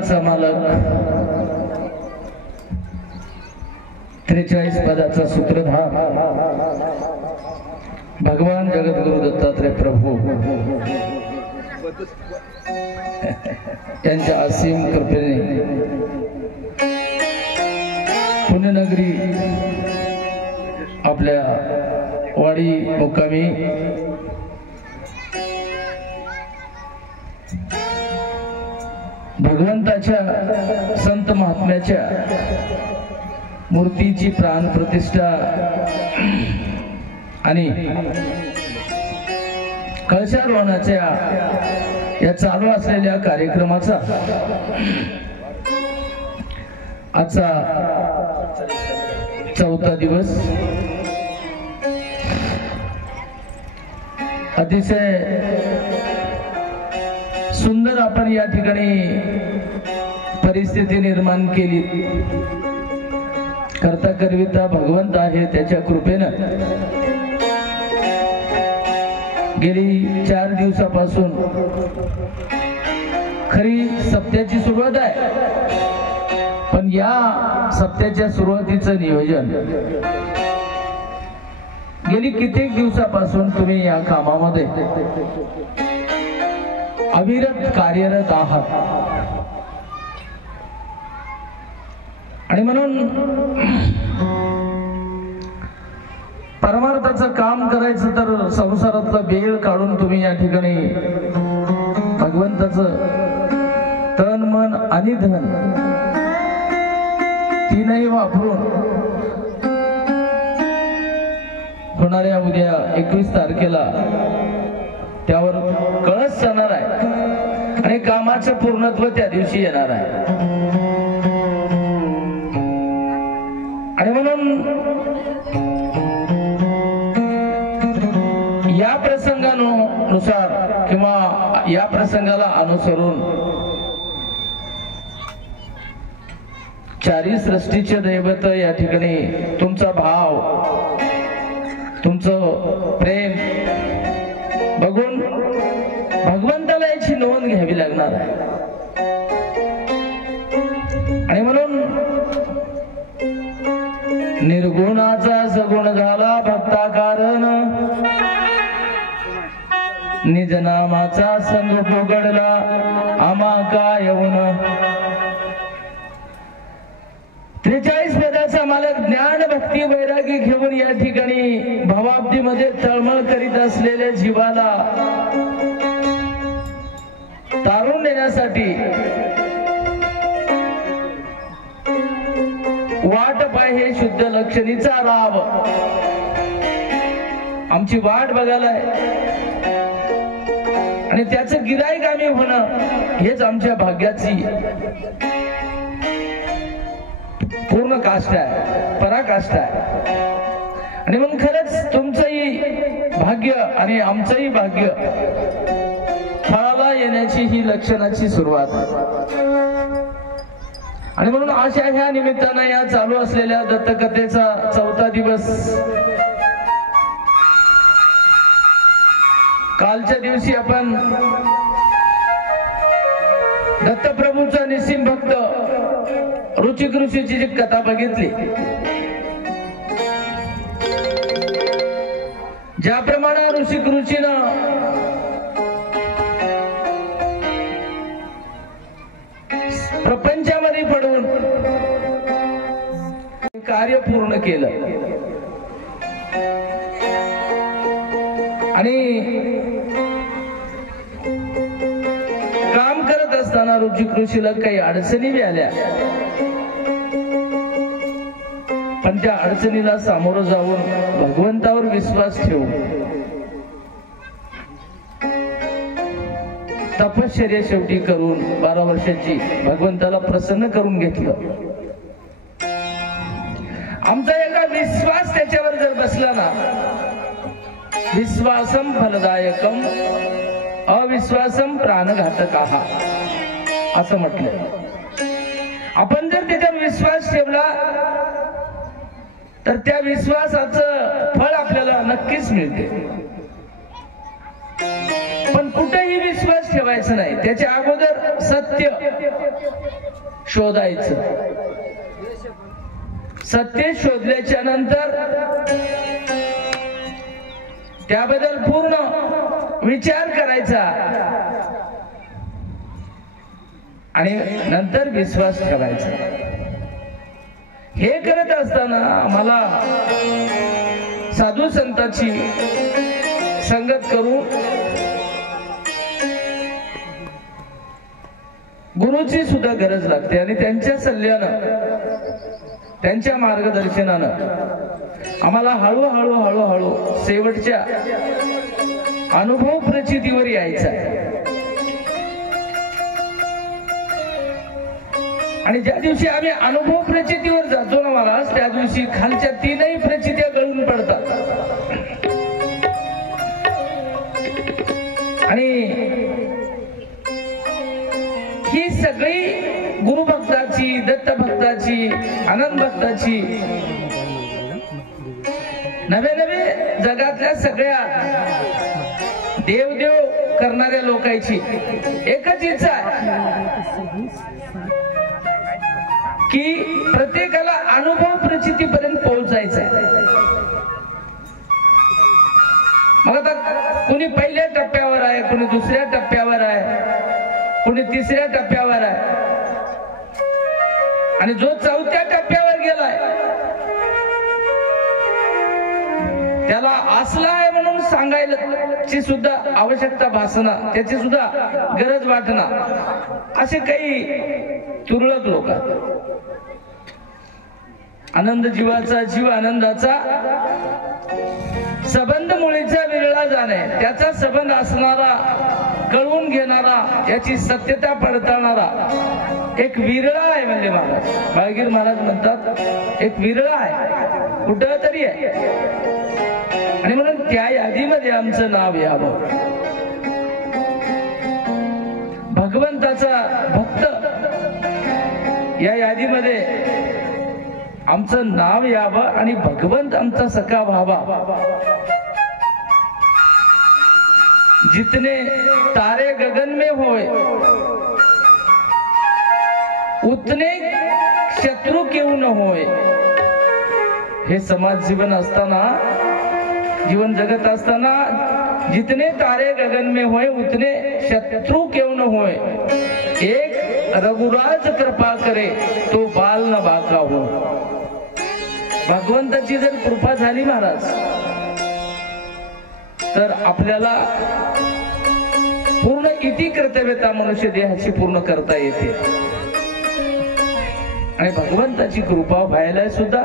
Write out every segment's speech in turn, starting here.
पदाचा मालक, 43 पदाचा सूत्रधार भगवान जगद्गुरु दत्तात्रय प्रभू यांच्या असीम कृपेने पुण्यनगरी आपल्या वाडी मुक्कामी भगवंताच्या संत महात्म्याच्या मूर्तीची प्राण प्रतिष्ठा आणि कळशारोहणाच्या या चालू असलेल्या कार्यक्रमाचा आजचा 4था दिवस अतिशय सुंदर आपण या ठिकाणी परिस्थिती निर्माण केली। करता करविता भगवंत आहे, त्याच्या कृपेनं गेली 4 दिवसापासून खरी सप्त्याची सुरुवात आहे, पण या सप्त्याच्या सुरुवातीचं नियोजन गेली कित्येक दिवसापासून तुम्ही या कामामध्ये अविरत कार्यरत आहात आणि म्हणून परमार्थाचं काम करायचं तर संसारातला वेळ काढून तुम्ही या ठिकाणी भगवंताचं तन मन आणि धन तीनही वापरून होणाऱ्या उद्या 21 तारखेला त्यावर कळस जाणार आहे आणि कामाचं पूर्णत्व त्या दिवशी येणार आहे। आणि म्हणून या प्रसंगानुसार किंवा या प्रसंगाला अनुसरून चारी सृष्टीचे दैवत या ठिकाणी तुमचा भाव, तुमचं प्रेम बघून भगवंताला याची नोंद घ्यावी लागणार आहे। आणि म्हणून निर्गुणाचा सगुण झाला भक्ता कारण, निज नामाचा संग पुगडला आमा काय येऊन। 43 पदाचा मालक ज्ञान भक्ती वैरागी घेऊन या ठिकाणी भवाब्दीमध्ये तळमळ करीत असलेल्या जीवाला तारून नेण्यासाठी वाट पाहे शुद्ध लक्षणीचा राव आमची वाट बघायलाय आणि त्याचं गिराईक आम्ही होणं हेच आमच्या भाग्याची पूर्ण काष्ट आहे, पराकाष्ठ आहे। आणि म्हणून खरंच तुमचंही भाग्य आणि आमचंही भाग्य फळाला येण्याची ही लक्षणाची सुरुवात आहे। आणि म्हणून अशा ह्या निमित्तानं या चालू असलेल्या दत्तकथेचा 4था दिवस कालच्या दिवशी आपण दत्तप्रभूचा निसीम भक्त रुचिक ऋषीची जी कथा बघितली, ज्याप्रमाणे ऋषिक ऋषीनं प्रपंचामध्ये पडून कार्य पूर्ण केलं आणि काम करत असताना रुचिक ऋषीला काही अडचणी बी आल्या, पण त्या अडचणीला सामोरं जाऊन भगवंतावर विश्वास ठेवून तपश्चर्या शेवटी करून 12 वर्षाची भगवंताला प्रसन्न करून घेतलं। आमचा एका विश्वास त्याच्यावर जर बसला ना, विश्वासम फलदायकम अविश्वासम प्राणघातकाः असं म्हटलं। आपण जर त्याच्यावर विश्वास ठेवला तर त्या विश्वासाचं फळ आपल्याला नक्कीच मिळते, पण कुठेही विश्वास विश्वास ठेवायचा नाही, त्याच्या अगोदर सत्य शोधायचं. सत्य शोधल्याच्या नंतर त्याबद्दल पूर्ण विचार करायचा आणि नंतर विश्वास ठेवायचा. हे करत असताना मला साधू संतांची संगत करून गुरुची सुद्धा गरज लागते आणि त्यांच्या सल्ल्यानं त्यांच्या मार्गदर्शनानं आम्हाला हळूहळू हळूहळू शेवटच्या अनुभव प्रचितीवर यायचं आहे. आणि ज्या दिवशी आम्ही अनुभव प्रचितीवर जातो ना महाराज, त्या दिवशी खालच्या तीनही प्रचित्या गळून पडतात. आणि ही सगळी गुरुभक्ताची, दत्तभक्ताची, आनंद भक्ताची, नवे नवे जगातल्या सगळ्या देवदेव करणाऱ्या लोकांची एकच इच्छा आहे की प्रत्येकाला अनुभव प्रचितीपर्यंत पोहोचायचं आहे. मग आता कुणी पहिल्या टप्प्यावर आहे, कुणी दुसऱ्या टप्प्यावर आहे, कुणी तिसऱ्या टप्प्यावर आहे आणि जो चौथ्या टप्प्यावर गेलाय त्याला असला आहे म्हणून सांगायची सुद्धा आवश्यकता भासणार, त्याची सुद्धा गरज वाटणार. असे काही तुरळक लोक. आनंद जीवाचा, जीव आनंदाचा संबंध मुळीचा विरळा जाणे, त्याचा संबंध असणारा, कळवून घेणारा, याची सत्यता पडताळणारा एक विरळा आहे म्हणजे महाराज. बाळगीर महाराज म्हणतात एक विरळा आहे, कुठं तरी आहे. आणि म्हणून त्या यादीमध्ये आमचं नाव यावं. भगवंताचा भक्त या यादीमध्ये आमचं नाव यावं आणि भगवंत आमचा सखा व्हावा. जितने तारे गगन में होय उतने शत्रु क्यों न होय. हे समाज जीवन असताना, जीवन जगत असताना जितने तारे गगन में होय उतने शत्रु क्यों न होय. एक रघुराज कृपा करे तो बाल न बाका हो. भगवंताची जर कृपा झाली महाराज तर आपल्याला पूर्ण इति कर्तव्यता मनुष्य देहाची पूर्ण करता येते. आणि भगवंताची कृपा व्हायला सुद्धा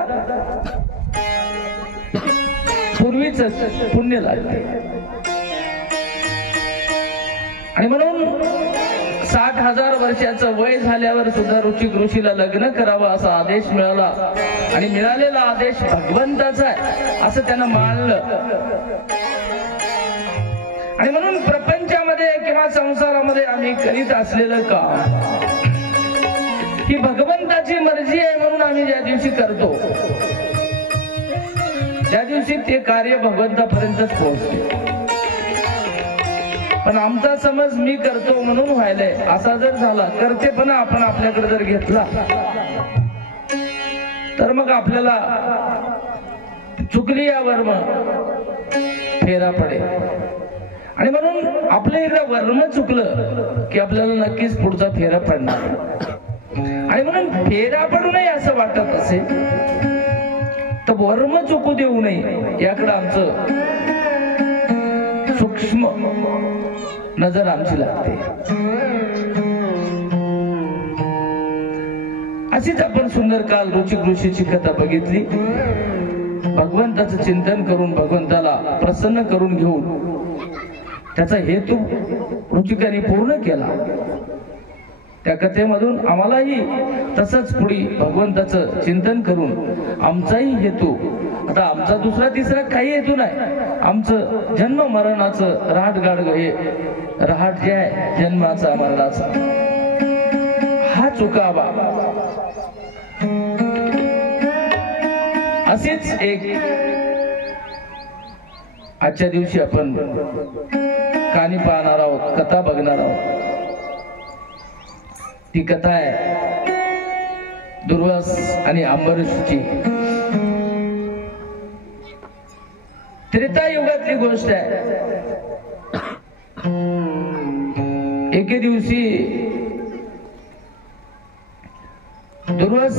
पूर्वीच पुण्य लागते. आणि म्हणून 60,000 वर्षाचं वय झाल्यावर सुद्धा ऋषिक ऋषीला लग्न करावं असा आदेश मिळाला आणि मिळालेला आदेश भगवंताचा आहे असं त्यानं मानलं. आणि म्हणून प्रपंचामध्ये किंवा संसारामध्ये आम्ही करीत असलेलं काम ही भगवंताची मर्जी आहे म्हणून आम्ही ज्या दिवशी करतो त्या दिवशी ते कार्य भगवंतापर्यंतच पोहोचते. पण आमचा समज मी करतो म्हणून व्हायलाय असा जर झाला, करतेपणा आपण आपल्याकडे जर घेतला तर मग आपल्याला चुकली यावर मग फेरा पडेल. आणि म्हणून आपलं एकदा वर्म चुकलं की आपल्याला नक्कीच पुढचा फेरा पडणार. आणि म्हणून फेरा पडू नये असं वाटत असेल तर वर्म चुकू देऊ नये याकडे आमचं सूक्ष्म नजर आमची लागते. अशीच आपण सुंदर काल ऋषिक ऋषीची कथा बघितली. भगवंताचं चिंतन करून भगवंताला प्रसन्न करून घेऊन त्याचा हेतू ऋषिकांनी पूर्ण केला. त्या कथेमधून आम्हालाही तसंच पुढे भगवंताचं चिंतन करून आमचाही हेतू, आता आमचा दुसरा तिसरा काही हेतू नाही, आमचं जन्म मरणाचं रहाट गाडग हे रहाट जे आहे जन्माचा मरणाचा हा चुकावा. असेच एक आजच्या दिवशी आपण कानी पाहणार आहोत, कथा बघणार आहोत. ती कथा आहे दुर्वास आणि अंबरीषची. त्रेतायुगातली गोष्ट आहे. एके दिवशी दुर्वास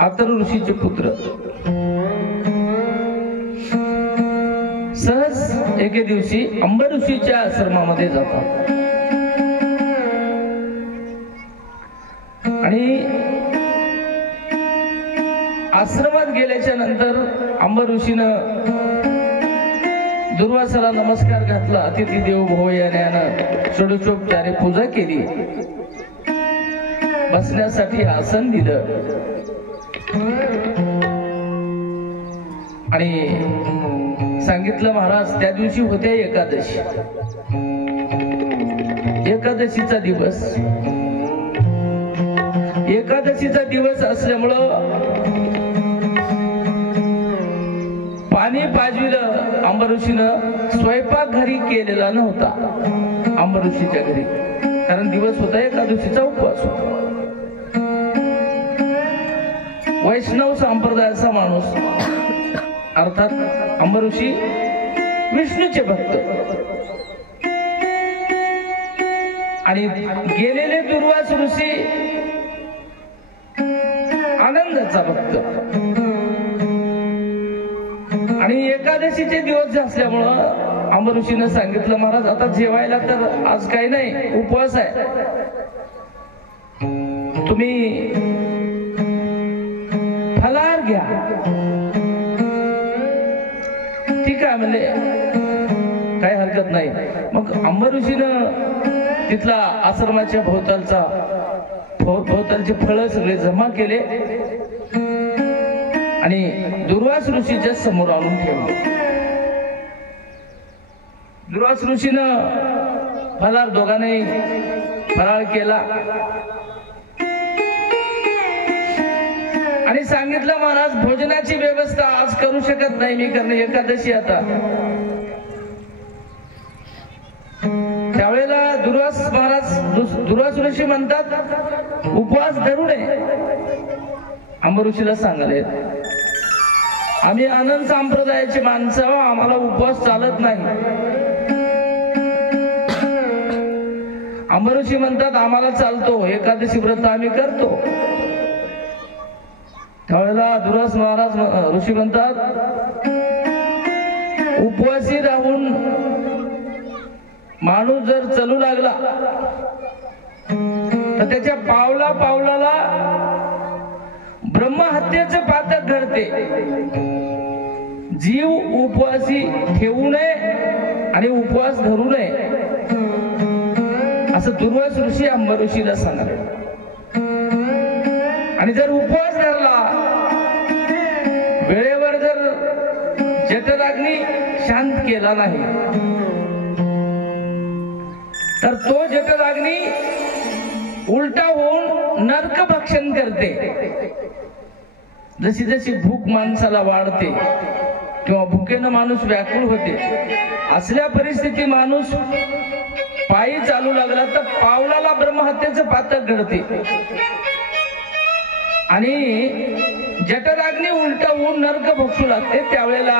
अथर्व ऋषीचे पुत्र सहज एके दिवशी अंबरीषीच्या आश्रमामध्ये जातात आणि आश्रमात गेल्याच्या नंतर अंबरीषीनं दुर्वासाला नमस्कार घातला. अतिथी देवो भव यानं षोडशोपचारे पूजा केली, बसण्यासाठी आसन दिलं आणि सांगितलं महाराज त्या दिवशी होत्या एकादशी. एकादशीचा दिवस, एकादशीचा दिवस असल्यामुळं पाणी पाजविलं. अंबरीषीनं स्वयंपाक घरी केलेला नव्हता अंबरीषीच्या घरी, कारण दिवस होता एकादशीचा, उपवास होता. वैष्णव संप्रदायाचा माणूस, अर्थात अंबरीषी विष्णूचे भक्त आणि गेलेले दुर्वास ऋषी आनंदाचा भक्त. आणि एकादशीचे दिवस असल्यामुळं अंबरीषीनं सांगितलं महाराज आता जेवायला तर आज काही नाही, उपवास आहे, तुम्ही फलाहार घ्या. ठीक आहे म्हणले, काही हरकत नाही. मग अंबरीषीनं तिथला आश्रमाच्या भोवतालचे फळ सगळे जमा केले आणि दुर्वास ऋषीच्या समोर आणून ठेवले. दुर्वास ऋषीनं फलाहार दोघांनी फराळ केला आणि सांगितलं महाराज भोजनाची व्यवस्था आज करू शकत नाही मी, कारण एकादशी आता. त्यावेळेला दुर्वास ऋषी म्हणतात उपवास धरू नये. अंबरीषीला सांगाले आम्ही आनंद संप्रदायाची माणसं, आम्हाला उपवास चालत नाही. अंबरीषी म्हणतात आम्हाला चालतो, एकादशी व्रत आम्ही करतो. त्यावेळेला दुर्वास महाराज ऋषी म्हणतात उपवासी राहून माणूस जर चालू लागला तर त्याच्या पावला पावलाला ब्रह्महत्येचे पातक घडते. जीव उपवासी ठेवू नये आणि उपवास धरू नये असं दुर्वास ऋषी अंबरीषीला सांगले. आणि जर उपवास धरला, वेळेवर जर जठराग्नी शांत केला नाही तर तो जठराग्नी उलटा होऊन नरक भक्षण करते. जशी जशी भूक माणसाला वाढते किंवा भुकेनं माणूस व्याकुळ होते, असल्या परिस्थिती माणूस पायी चालू लागला तर पावलाला ब्रह्महत्येचं पातक घडते आणि जठराग्नी उलटा होऊन नरक भक्षू लागते. त्यावेळेला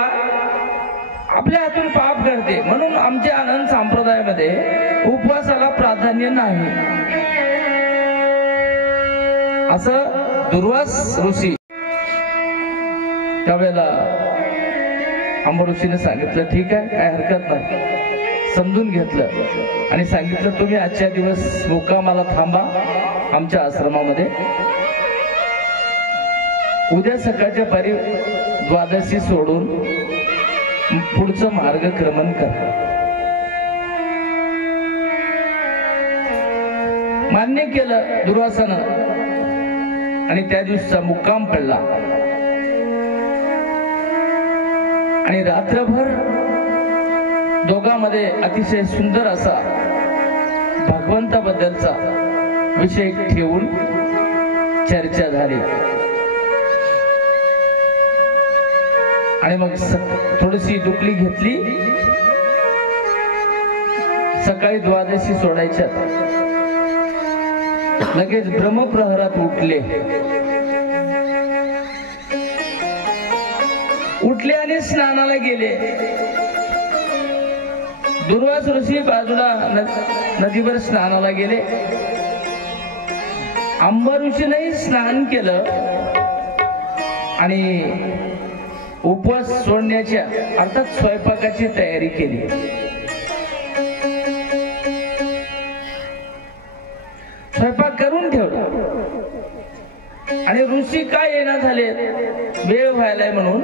आपल्या हातून पाप घडते. म्हणून आमच्या आनंद संप्रदायामध्ये उपवासाला प्राधान्य नाही असं दुर्वास ऋषी. त्यावेळेला अंबरीषीने सांगितलं ठीक आहे, काय हरकत नाही, समजून घेतलं आणि सांगितलं तुम्ही आजच्या दिवस मुक्कामाला थांबा आमच्या आश्रमामध्ये. उद्या सकाळच्या पारी द्वादशी सोडून पुढचं मार्गक्रमण करा. मान्य केलं दुर्वासानं आणि त्या दिवसाचा मुक्काम पडला. आणि रात्रभर दोघांमध्ये अतिशय सुंदर असा भगवंताबद्दलचा विषय ठेवून चर्चा झाली. आणि मग थोडीशी डुकली घेतली सकाळी द्वादशी सोडायच्या लगेच ब्रह्मप्रहरात उठले आणि स्नानाला गेले. दुर्वास ऋषी बाजूला नदीवर स्नानाला गेले. अंबर ऋषीनेही स्नान केलं आणि उपवास सोडण्याच्या अर्थात स्वयंपाकाची तयारी केली. स्वयंपाक करून ठेवला आणि ऋषी काय येणार झाले, वेळ व्हायलाय म्हणून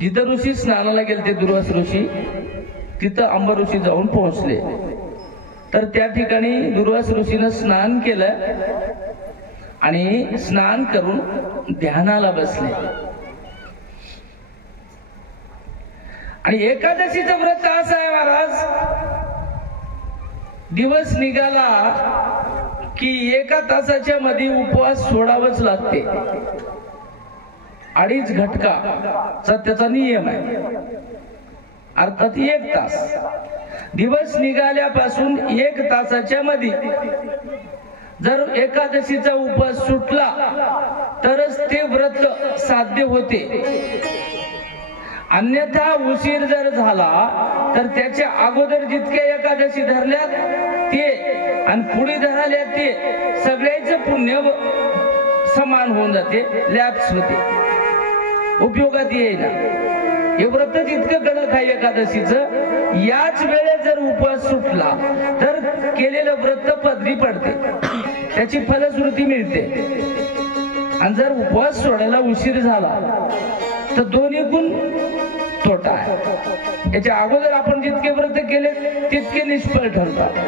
जिथं ऋषी स्नानाला गेले दुर्वास ऋषी तिथं अंबर ऋषी जाऊन पोहोचले. तर त्या ठिकाणी दुर्वास ऋषीनं स्नान केलं आणि स्नान करून ध्यानाला बसले. आणि एकादशीचं व्रत असं आहे महाराज, दिवस निघाला की 1 तासाच्या मध्ये उपवास सोडावंच लागते. 2.5 घटकाचा त्याचा नियम आहे, अर्थात 1 तास. दिवस निघाल्यापासून 1 तासाच्या मध्ये जर एकादशीचा उपवास सुटला तरच ते व्रत साध्य होते. अन्यथा उशीर जर झाला तर त्याच्या अगोदर जितक्या एकादशी धरल्यात ते आणि पुढे धराल्या ते सगळ्याचं पुण्य समान होऊन जाते, लॅप्स होते, उपयोगात येईना. हे व्रत जितकं कडक आहे एकादशीचं, याच वेळेत जर उपवास सुटला तर केलेलं व्रत पदरी पडते, त्याची फलश्रुती मिळते. आणि जर उपवास सोडायला उशीर झाला तर दोन्ही गुण तोटा आहे. याच्या अगोदर आपण जितके व्रत केले तितके निष्फळ ठरतात,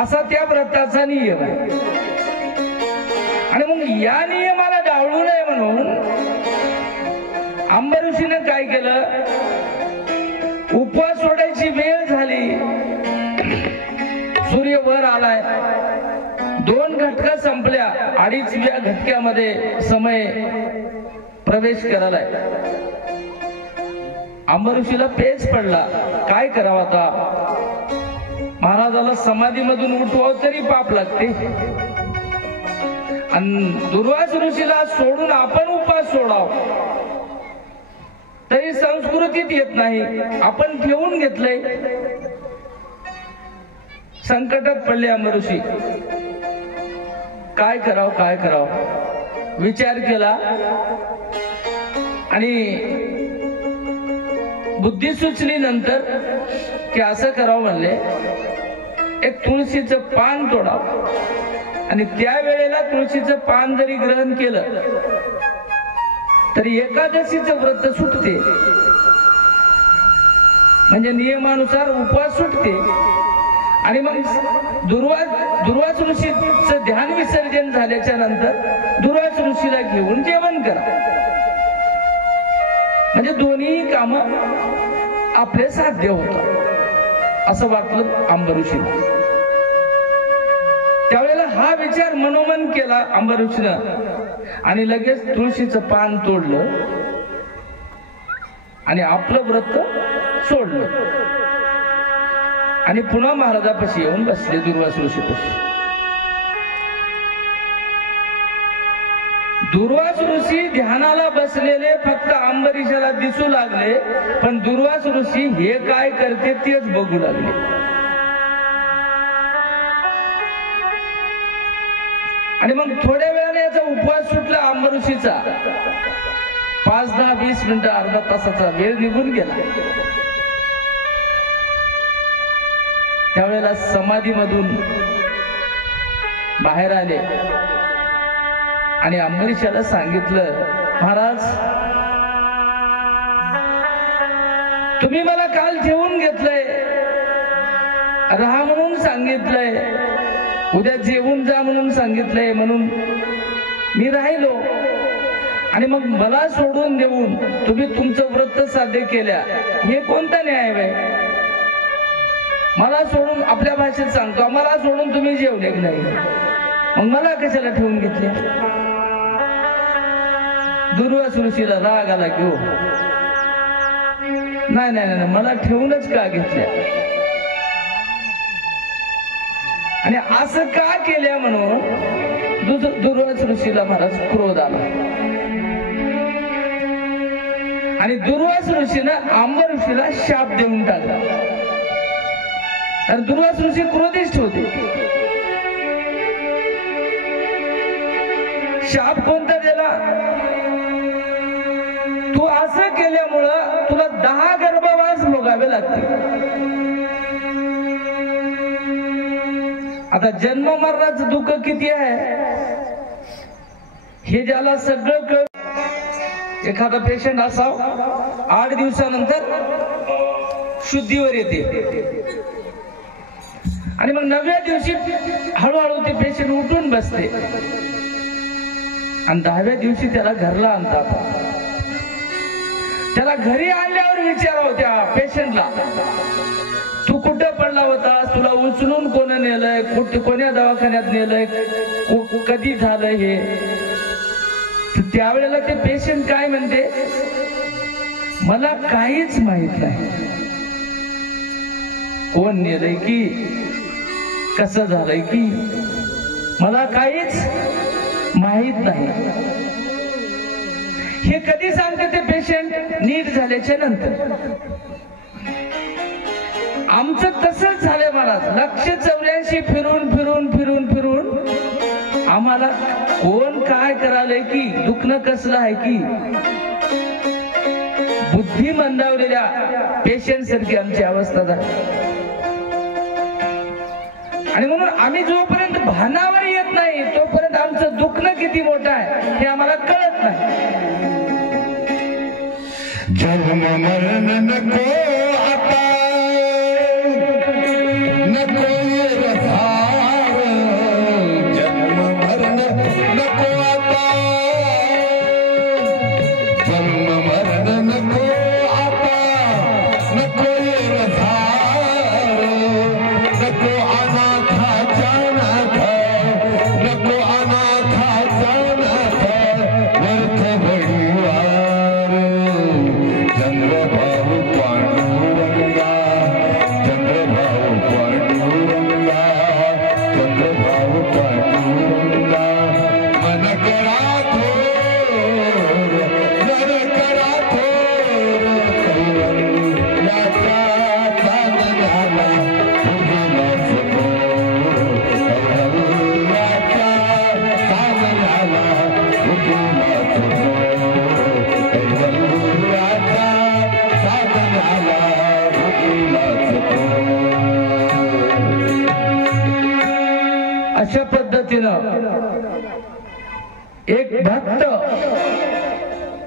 असा त्या व्रताचा नियम आहे. आणि मग या नियमाला डावळू नये म्हणून अंबर ऋषीनं काय केलं, उपवास सोडायची वेळ झाली, सूर्य वर आलाय, 2 घटका संपल्या, 2.5व्या घटक्यामध्ये समय प्रवेश करायलाय. अंबर ऋषीला पेच पडला, काय करावं आता. महाराजाला समाधीमधून उठवावं तरी पाप लागते आणि दुर्वास ऋषीला सोडून आपण उपवास सोडाव तरी संस्कृतीत येत नाही, आपण ठेवून घेतलंय. संकटात पडले अंबर ऋषी, काय करावं विचार केला आणि बुद्धी सुचली नंतर की असं करावं म्हणले, एक तुळशीचं पान तोडावं आणि त्यावेळेला तुळशीचं पान जरी ग्रहण केलं तरी एकादशीचं व्रत सुटते, म्हणजे नियमानुसार उपवास सुटते. आणि मग दुर्वास ऋषीचं ध्यान विसर्जन झाल्याच्या नंतर दुर्वास ऋषीला घेऊन जेवण करा, म्हणजे दोन्ही काम आपले साध्य होतात असं वाटलं अंबर ऋषीला. त्यावेळेला हा विचार मनोमन केला अंबर ऋषीनं आणि लगेच तुळशीचं पान तोडलं आणि आपलं व्रत सोडलं आणि पुन्हा महाराजापाशी येऊन बसले दुर्वास ऋषीपाशी. दुर्वास ऋषी ध्यानाला बसलेले फक्त अंबरीशाला दिसू लागले, पण दुर्वास ऋषी हे काय करते तेच बघू लागले. आणि मग थोड्या वेळाने याचा उपवास सुटला अंबर ऋषीचा. 5, 10, 20 मिनिटं, अर्धा तासाचा वेळ निघून गेला. त्यावेळेला समाधीमधून बाहेर आले आणि अंबरीशाला सांगितलं, महाराज तुम्ही मला काल ठेवून घेतलंय, राहा म्हणून सांगितलंय, उद्या जेवून जा म्हणून सांगितलंय, म्हणून मी राहिलो आणि मग मला सोडून देऊन तुम्ही तुमचं व्रत साध्य केल्या, हे कोणता न्याय आहे. मला सोडून, आपल्या भाषेत सांगतो, मला सोडून तुम्ही जेवले की नाही, मग मला कशाला ठेवून घेतले. दुर्वास ऋषीला राग आला की हो, नाही नाही नाही, मला ठेवूनच का घेतल्या आणि असं का केल्या म्हणून दुर्वास ऋषीला महाराज क्रोध आला आणि दुर्वास ऋषीनं आंब ऋषीला शाप देऊन टाकला. कारण दुर्वास ऋषी क्रोधिष्ठ होते. शाप कोणता दिला? तू असं केल्यामुळं तुला 10 गर्भवास भोगावे लागतील. आता जन्म मरणाचं दुःख किती आहे हे ज्याला सगळं कळ. एखादा पेशंट असाव 8 दिवसानंतर शुद्धीवर येते आणि मग 9व्या दिवशी हळूहळू ते पेशंट उठून बसते आणि 10व्या दिवशी त्याला घरला आणतात. त्याला घरी आणल्यावर विचारावं त्या पेशंटला, तू कुठं पडला होतास, तुला उचलून कोण नेलंय, कोण्या दवाखान्यात नेलंय, कधी झालं हे. त्यावेळेला ते पेशंट काय म्हणते, मला काहीच माहित नाही, कोण नेलंय की कसं झालंय की मला काहीच माहित नाही. हे कधी सांगते ते पेशंट? नीट झाल्याच्या नंतर. आमचं तसंच झालंय महाराज. 184 फिरून फिरून फिरून फिरून आम्हाला कोण काय करायलंय की दुखणं कसलं आहे की बुद्धी मंदावलेल्या पेशंट सारखी आमची अवस्था झाली. आणि म्हणून आम्ही जोपर्यंत भानावर येत नाही तोपर्यंत आमचं दुखणं किती मोठं आहे हे आम्हाला कळत नाही. जन्म मरण नको आता, नको ये रसार. जन्म मरण नको आता, जन्म मरण नको आता, नको ये रसार. नको अनाथाचा नाथ, नको अनाथाचा नाथ, व्यर्थ वडिवार. चंद्रभाऊ पांडुरंगा, चंद्रभाऊ पांडुरंगा, चंद्रभाऊ पांडुरंगा. मन करा थोर, नर करा थोर, कैवल्याचा चांदण्याला उगीलाच मोर. कैवल्याचा चांदण्याला उगीलाच मोर. कैवल्याचा चांदण्याला उगीलाच मोर. अशा पद्धतीनं एक भक्त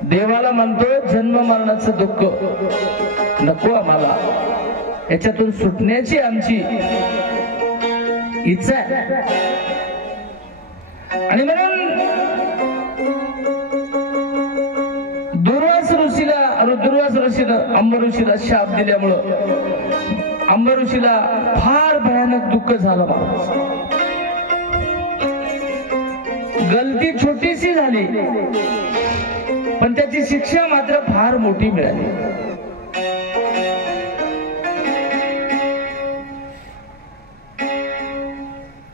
देवाला म्हणतो, जन्म मरणाचं दुःख नको आम्हाला, याच्यातून सुटण्याची आमची इच्छा आहे. आणि म्हणून दुर्वास ऋषीनं आंब ऋषीला शाप दिल्यामुळं आंब ऋषीला फार भयानक दुःख झालं. गलती छोटीशी झाली पण त्याची शिक्षा मात्र फार मोठी मिळाली.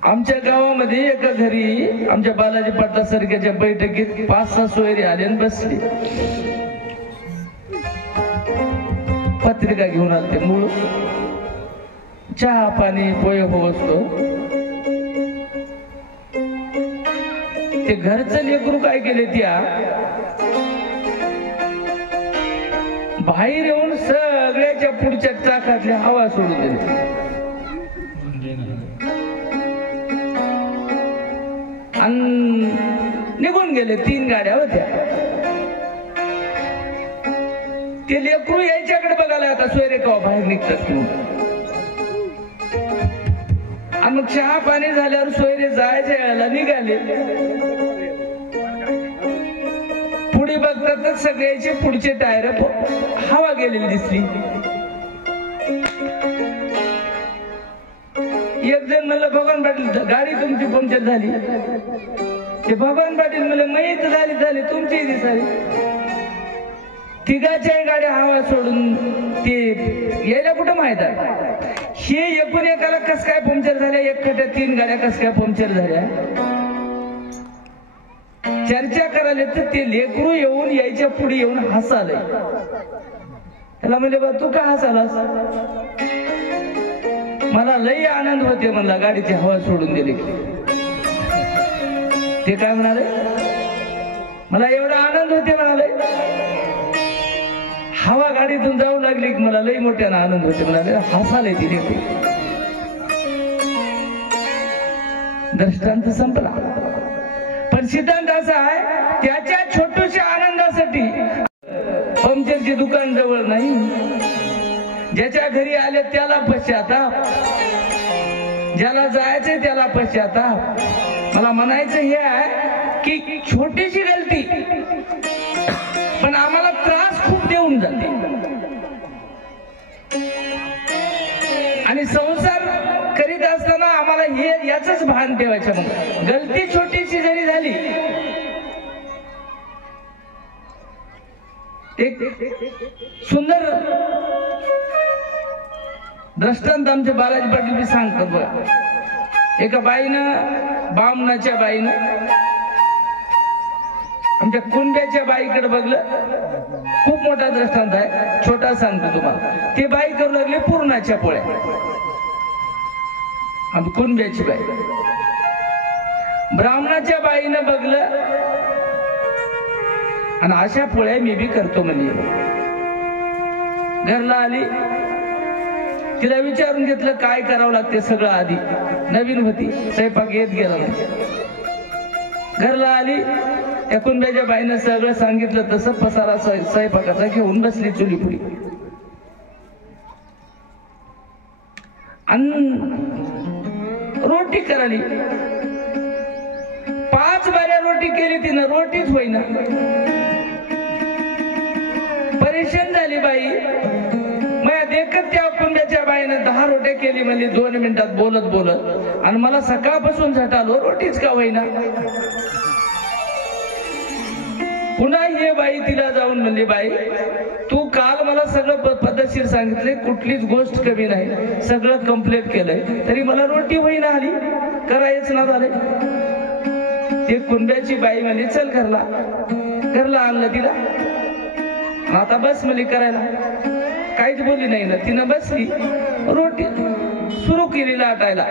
आमच्या गावामध्ये एका घरी आमच्या बालाजी पाटला सारख्याच्या बैठकीत 5-6 सोयरे आले आणि बसले. पत्रिका घेऊन आले. मूळ चहा पाणी पोहे हो असतो. ते घरचं लेकरू काय केले, त्या बाहेर येऊन सगळ्याच्या पुढच्या चाकातल्या हवा सोडून दिली आणि निघून गेले. 3 गाड्या होत्या. ते लेकरू यायच्याकडे बघायला आता सोयरे केव्हा बाहेर निघतात म्हणून. आणि मग चहा पाणी झाल्यावर सोयरे जायच्या वेळेला निघाले. पुढे बघतात सगळ्याचे पुढचे टायर हवा गेलेली दिसली. एक जण म्हणलं, भगवान पाटील गाडी तुमची पंक्चर झाली. ते भगवान पाटील म्हणलं, माहीत झाली तुमची दिसाली. तिघाच्याही गाड्या हवा सोडून ते यायला कुठं माहित आहे. हे एकूण एकाला कस काय पंक्चर झाल्या, एकट्या 3 गाड्या कस काय पंक्चर झाल्या. चर्चा करायला तर ते लेकरू येऊन यायच्या पुढे येऊन हसालय. त्याला म्हणले बा तू का हसालास. मला लई आनंद होते म्हणला गाडीची हवा सोडून दिली. ते काय म्हणाले, मला एवढा आनंद होते म्हणाले, हवा गाडीतून जाऊ लागली की मला लई मोठ्यानं आनंद होते म्हणाले. हसाले ती लेकरू. दृष्टांत संपला. पण सिद्धांत असा आहे, त्याच्या छोट्याशा आनंदासाठी पंक्चरची दुकान जवळ नाही. ज्याच्या घरी आले त्याला पश्चाताप, ज्याला जायचंय त्याला पश्चाताप. मला म्हणायचं हे आहे की छोटीशी गलती पण आम्हाला त्रास खूप देऊन जाते. आणि संसार करीत असताना आम्हाला हे याच भान ठेवायचं. मग गलती छोटीशी जरी झाली, एक सुंदर दृष्टांत आमचे बालाजी पाटील बी सांगतात बघा. एका बाईनं, बामणाच्या बाईनं आमच्या कुंड्याच्या बाईकडे बघलं. खूप मोठा दृष्टांत आहे, छोटा सांगतो तुम्हाला. ते बाई करू लागले पुरणाच्या पोळ्या. आमची कुंड्याची बाई ब्राह्मणाच्या बाईनं बघलं आणि अशा पोळ्या मी बी करतो म्हणजे. घरला आली, तिला विचारून घेतलं काय करावं लागते सगळं. आधी नवीन होती, स्वयंपाक येत गेला नाही. घरला आली, त्या कुंड्याच्या बाईनं सगळं सांगितलं तसं पसारा स्वयंपाकाचा घेऊन बसली चुलीपुडी. रोटी कराली. 5 बाऱ्या रोटी केली तिनं, रोटीच होईना. परेशान झाली बाई. मग देखत त्या कुंड्याच्या बाईनं 10 रोट्या केली म्हणली 2 मिनिटात बोलत बोलत. आणि मला सकाळपासून झटालो रोटीच का होईना. पुन्हा हे बाई तिला जाऊन म्हणली, बाई तू काल मला सगळं पद्धतशीर सांगितले, कुठलीच गोष्ट कमी नाही, सगळं कंप्लीट केलंय, तरी मला रोटी होईना आली, करायच ना झाले. ते कुंड्याची बाई म्हणली चल घरला आणलं तिला. आता बस म्हणली करायला. काहीच बोलली नाही ना. तिनं बसली, रोटी सुरू केली लाटायला.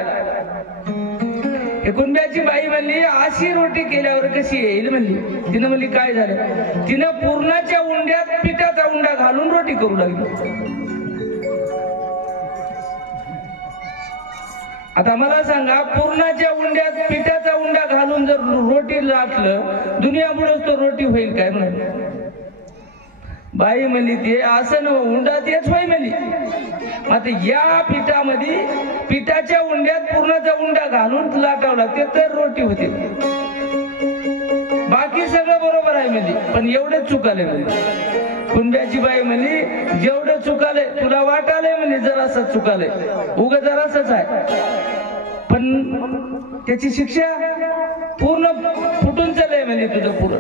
कुंड्याची बाई म्हणली अशी रोटी केल्यावर कशी येईल म्हणली. तिनं म्हणली काय झालं. तिनं पूर्णाच्या उंड्यात पिठाचा उंडा घालून रोटी करू लागली. आता मला सांगा, पूर्णाच्या उंड्यात पिठाचा उंडा घालून जर रोटी लाटलं, दुनियामुळेच तो रोटी होईल काय म्हणून. बाई म्हणली ते असं न उंडा तेच होय म्हणली. आता या पिठामध्ये पिठाच्या उंड्यात पूर्णाचा उंडा घालून लाटावं लागते तर रोटी होते. बाकी सगळं बरोबर आहे म्हणली, पण एवढंच चुकाले म्हणली. कुंड्याची बाई म्हणली जेवढं चुकाले तुला वाटालंय म्हणली, जरासं चुकाले, उग जरासच आहे, पण त्याची शिक्षा पूर्ण फुटून चालय म्हणली तुझं पुरं.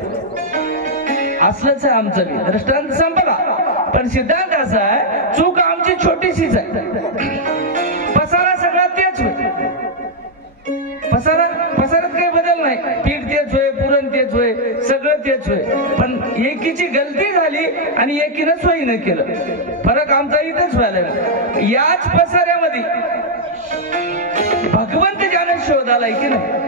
असलंच आहे आमचं बी. दृष्टांत संपला. पण सिद्धांत असा आहे, चूक आमची छोटीशीच आहे. पसारा सगळा तेच होय. पसारात काही बदल नाही. पीठ तेच होय, पुरण तेच होय, सगळं तेच होय. पण एकीची गलती झाली आणि एकीनं सोयीनं केलं. फरक आमचा इथंच व्हायला. याच पसाऱ्यामध्ये भगवंत ज्याने शोध आलाय की नाही,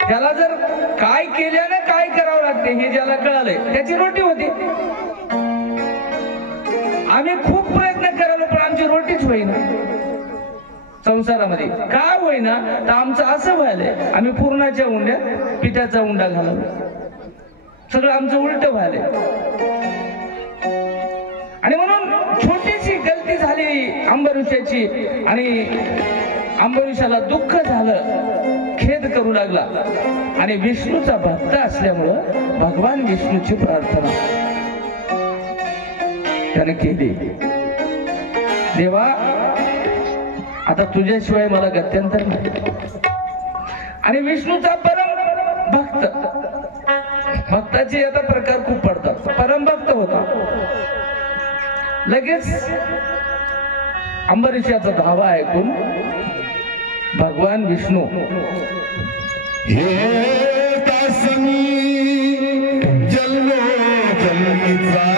त्याला जर काय केल्यानं काय करावं लागते हे ज्याला कळालंय त्याची रोटी होती. आम्ही खूप प्रयत्न करालो पण आमची रोटीच होईना. संसारामध्ये काय होईना तर आमचं असं व्हायलंय, आम्ही पूर्णाच्या उंड्यात पिठाचा उंडा घालावं, सगळं आमचं उलट व्हायलंय. आणि म्हणून छोटीशी गलती झाली अंबरीषाची आणि अंबरीषाला दुःख झालं, खेद करू लागला. आणि विष्णूचा भक्त असल्यामुळं भगवान विष्णूची प्रार्थना त्याने केली. देवा आता तुझ्याशिवाय मला गत्यंतर नाही. आणि विष्णूचा परम भक्त भक्ताचे आता प्रकार खूप पडतात. परमभक्त होता, लगेच अंबरीशाचा धावा ऐकून भगवान विष्णू हे दासनी जन्मो जन्मीचा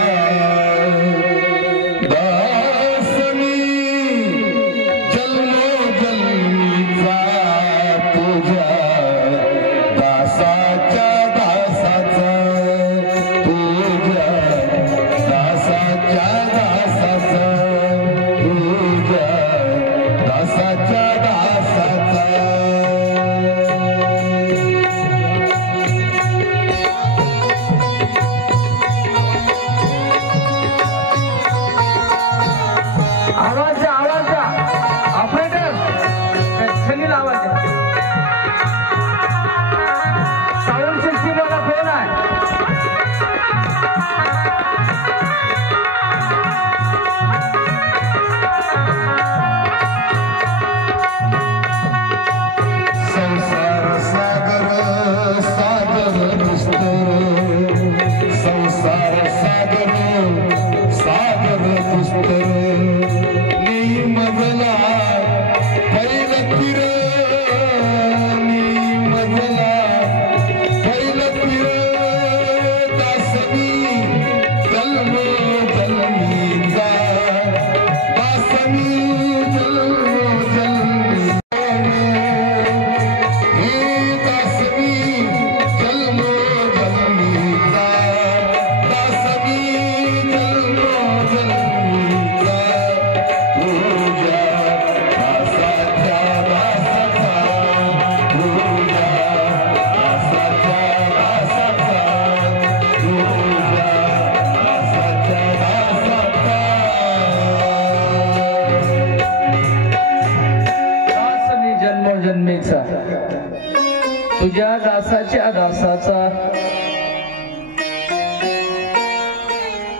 तुझ्या दासाच्या दासाचा.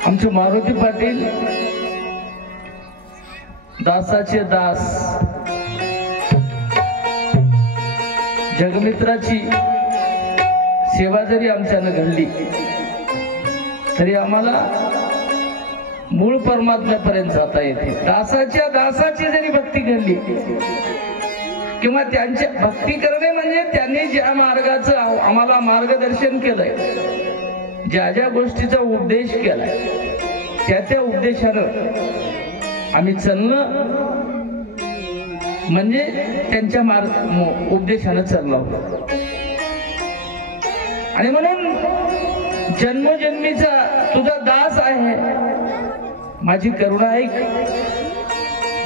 आमचे मारुती पाटील दासाचे दास, जगमित्राची सेवा जरी आमच्यानं घडली तरी आम्हाला मूळ परमात्म्यापर्यंत जाता येते. दासाच्या दासाची जरी भक्ती घडली किंवा त्यांच्या भक्ती करणे म्हणजे त्यांनी ज्या मार्गाचं आम्हाला मार्गदर्शन केलंय, ज्या ज्या गोष्टीचा उपदेश केलाय, त्या उपदेशानं आम्ही चालणं म्हणजे त्यांच्या उपदेशानं चाललो. आणि म्हणून जन्मोजन्मीचा तुझा दास आहे, माझी करुणा ऐक.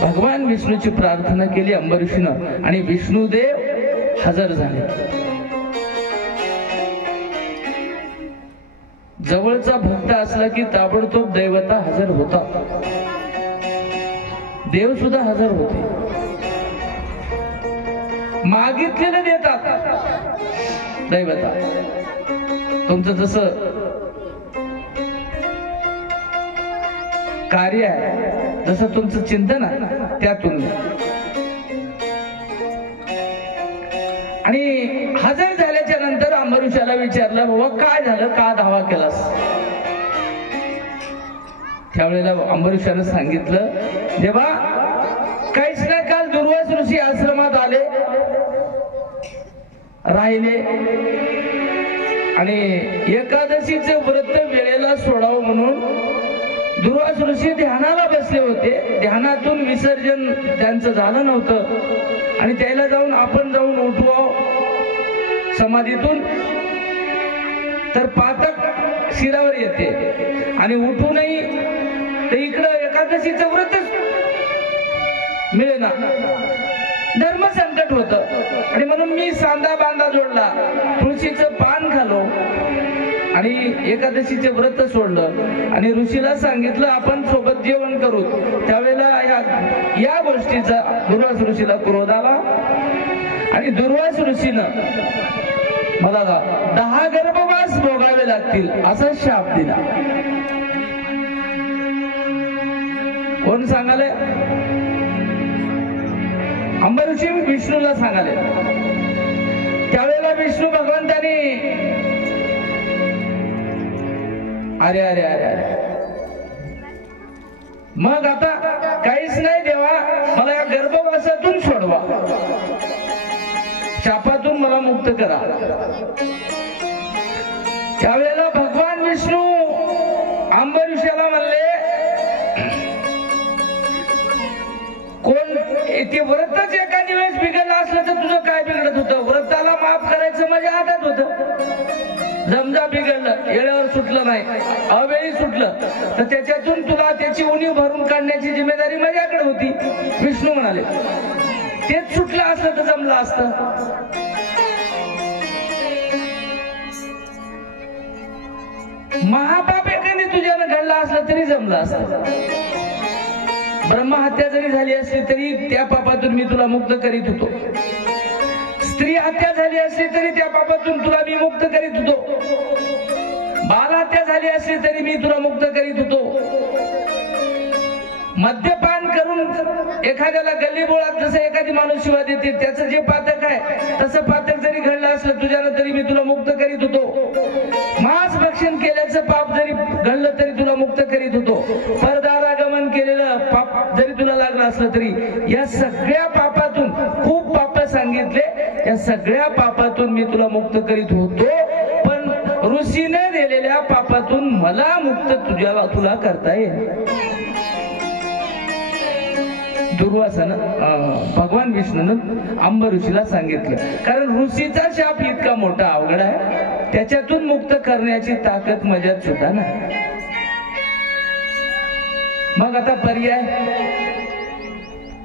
भगवान विष्णूची प्रार्थना केली अंबरीषनं आणि विष्णुदेव हजर झाले. जवळचा भक्त असला की ताबडतोब दैवता हजर होता, देव सुद्धा हजर होते. मागितलेलं देतात दैवता. तुमचं जसं कार्य आहे, जसं तुमचं चिंतन आहे त्यातून. आणि हजर झाल्याच्या नंतर अंबरीषाला विचारलं, बाबा काय झालं, का धावा केलास? त्यावेळेला अंबरीषानं सांगितलं, देवा काहीच नाही, काल दुर्वास ऋषी आश्रमात आले, राहिले आणि एकादशीचे व्रत वेळेला सोडावं म्हणून दुर्वास ऋषी ध्यानाला बसले होते. ध्यानातून विसर्जन त्यांचं झालं नव्हतं आणि त्याला जाऊन आपण जाऊन उठवावं समाधीतून, तर पातक शिरावर येते आणि उठूनही तर इकडं एकादशीचं व्रतच मिळेना, धर्म संकट होत. आणि म्हणून मी सांदा बांधा जोडला, तुळशीचं पान खालो आणि एकादशीचे व्रत सोडलं आणि ऋषीला सांगितलं आपण सोबत जेवण करू. त्यावेळेला या गोष्टीचा दुर्वास ऋषीला क्रोध आला आणि दुर्वास ऋषीनं मला 10 गर्भवास भोगावे लागतील असा शाप दिला. कोण सांगाले? अंबरीषी विष्णूला सांगाले. त्यावेळेला विष्णू भगवंतानी अरे अरे अरे अरे, मग आता काहीच नाही देवा, मला या गर्भवासातून सोडवा, शापातून मला मुक्त करा. त्यावेळेला भगवान विष्णू अंबरीषाला म्हणले, कोण ते व्रतच एखादी वेळेस बिघडलं असलं तर तुझं काय बिघडत होतं? व्रताला माफ करायचं माझ्या हातात होतं. समजा बिघडलं, वेळेवर सुटलं नाही, अवेळी सुटलं, तर त्याच्यातून तुला त्याची उणीव भरून काढण्याची जिम्मेदारी माझ्याकडे होती. विष्णू म्हणाले, तेच सुटलं असतं तर जमलं असतं. महापाप एकाने तुझ्यानं घडला असला तरी जमलं असतं. ब्रह्महत्या जरी झाली असली तरी त्या पापातून मी तुला मुक्त करीत होतो. स्त्री हत्या झाली असली तरी त्या पापातून तुला मी मुक्त करीत होतो. बालहत्या झाली असली तरी मी तुला मुक्त करीत होतो. मद्यपान करून एखाद्याला गल्लीबोळात जसं एखादी माणूस शिवा देते त्याचं जे पातक आहे तसं पातक जरी घडलं असलं तुझ्यानं तरी मी तुला मुक्त करीत होतो. मांस भक्षण केल्याचं पाप जरी घडलं तरी तुला मुक्त करीत होतो. परदारागमन केलेलं पाप जरी तुला लागलं असलं तरी या सगळ्या पापातून, खूप पाप सांगितले, या सगळ्या पापातून मी तुला मुक्त करीत होतो. पण ऋषीने दिलेल्या पापातून मला मुक्त तुला करता येईल. दुर्वासन भगवान विष्णूनं अंब ऋषीला सांगितलं, कारण ऋषीचा शाप इतका मोठा अवघड आहे, त्याच्यातून मुक्त करण्याची ताकद माझ्यात सुद्धा नाही. मग आता पर्याय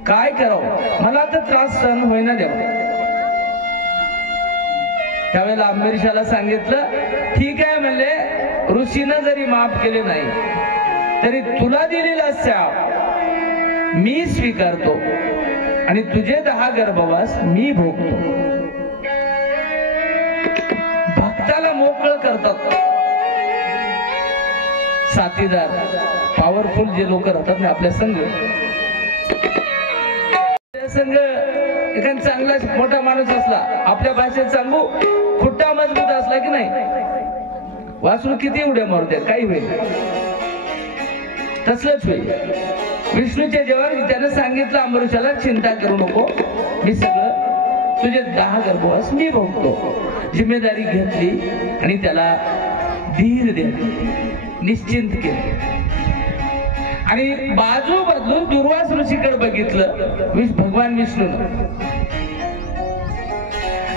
काय करावं? मला तर त्रास सहन होईना द्यावा. त्यावेळेला अंबरीषाला सांगितलं, ठीक आहे म्हणले, ऋषीनं जरी माफ केले नाही तरी तुला दिलेला शाप मी स्वीकारतो आणि तुझे 10 गर्भवास मी भोगतो. भक्ताला मोकळं करतात साथीदार, पॉवरफुल जे लोक राहतात ना आपल्या संघ, एखादा चांगला मोठा माणूस असला, आपल्या भाषेत सांगू, खुट्टा मजबूत असला की नाही, वासरू किती उड्या मारू द्या काही होईल, तसलंच होईल. विष्णूच्या जेव्हा त्यानं सांगितलं अंबरीषाला, चिंता करू नको, मी सगळं तुझे 10 गर्भवास मी भोगतो. जिम्मेदारी घेतली आणि त्याला धीर दिला, निश्चिंत केले आणि बाजू बदलून दुर्वास ऋषीकडे बघितलं भगवान विष्णूनं.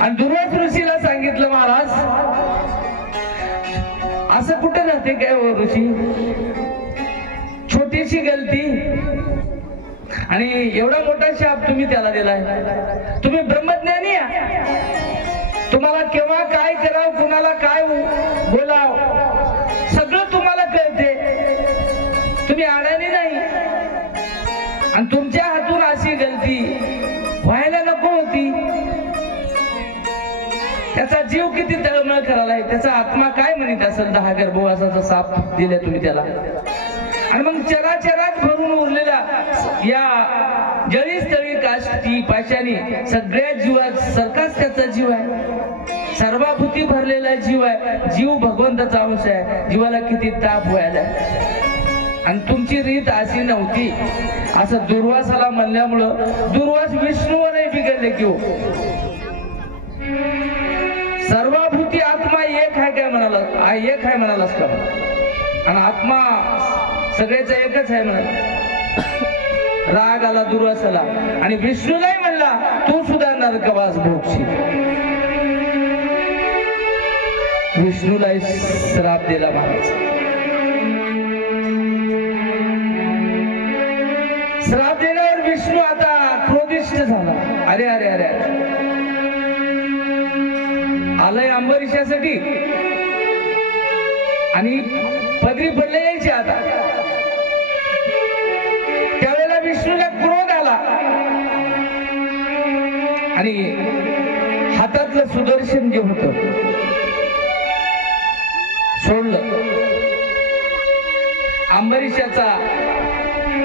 आणि दुर्वास ऋषीला सांगितलं, महाराज असं कुठे राहते काय हो ऋषी, छोटीशी गलती आणि एवढा मोठा शाप तुम्ही त्याला दिलाय. तुम्ही ब्रह्मज्ञानी आहे, तुम्हाला केव्हा काय करावं, कुणाला काय बोलाव सगळं तुम्हाला कळते, तुम्ही अडाणी नाही. आणि तुमच्या हातून अशी गलती व्हायला नको होती. त्याचा जीव किती तळमळ करायला, त्याचा आत्मा काय म्हणत असेल, 10 गर्भवासाचा साप दिला तुम्ही त्याला. आणि मग चराचरात भरून उरलेला या जळीस्थळी काष्टी पाशानी सगळ्या जीवात सरकाच त्याचा जीव आहे, सर्वाभूती भरलेला जीव आहे. जीव भगवंताचा अंश आहे, जीवाला किती ताप व्हायला. आणि तुमची रीत अशी नव्हती असं दुर्वासाला म्हणल्यामुळं दुर्वास विष्णूवरही बिघडले की हो. सर्वाभूती आत्मा एक आहे काय म्हणाला, एक आहे म्हणाला असला, आणि आत्मा सगळ्याचा एकच आहे म्हणाला. राग आला दुर्वासाला आणि विष्णूलाही म्हणला, तू सुद्धा नरकवास भोगशील. विष्णूलाही श्राप दिला महाराज. श्राप दिल्यावर विष्णू आता क्रोधिष्ठ झाला. अरे अरे अरे आलंय अंबरीषासाठी आणि पदरी पडले यायचे आता. त्यावेळेला विष्णूला क्रोध आला आणि हातातलं सुदर्शन जे होत सोडलं, अंबरीषाचा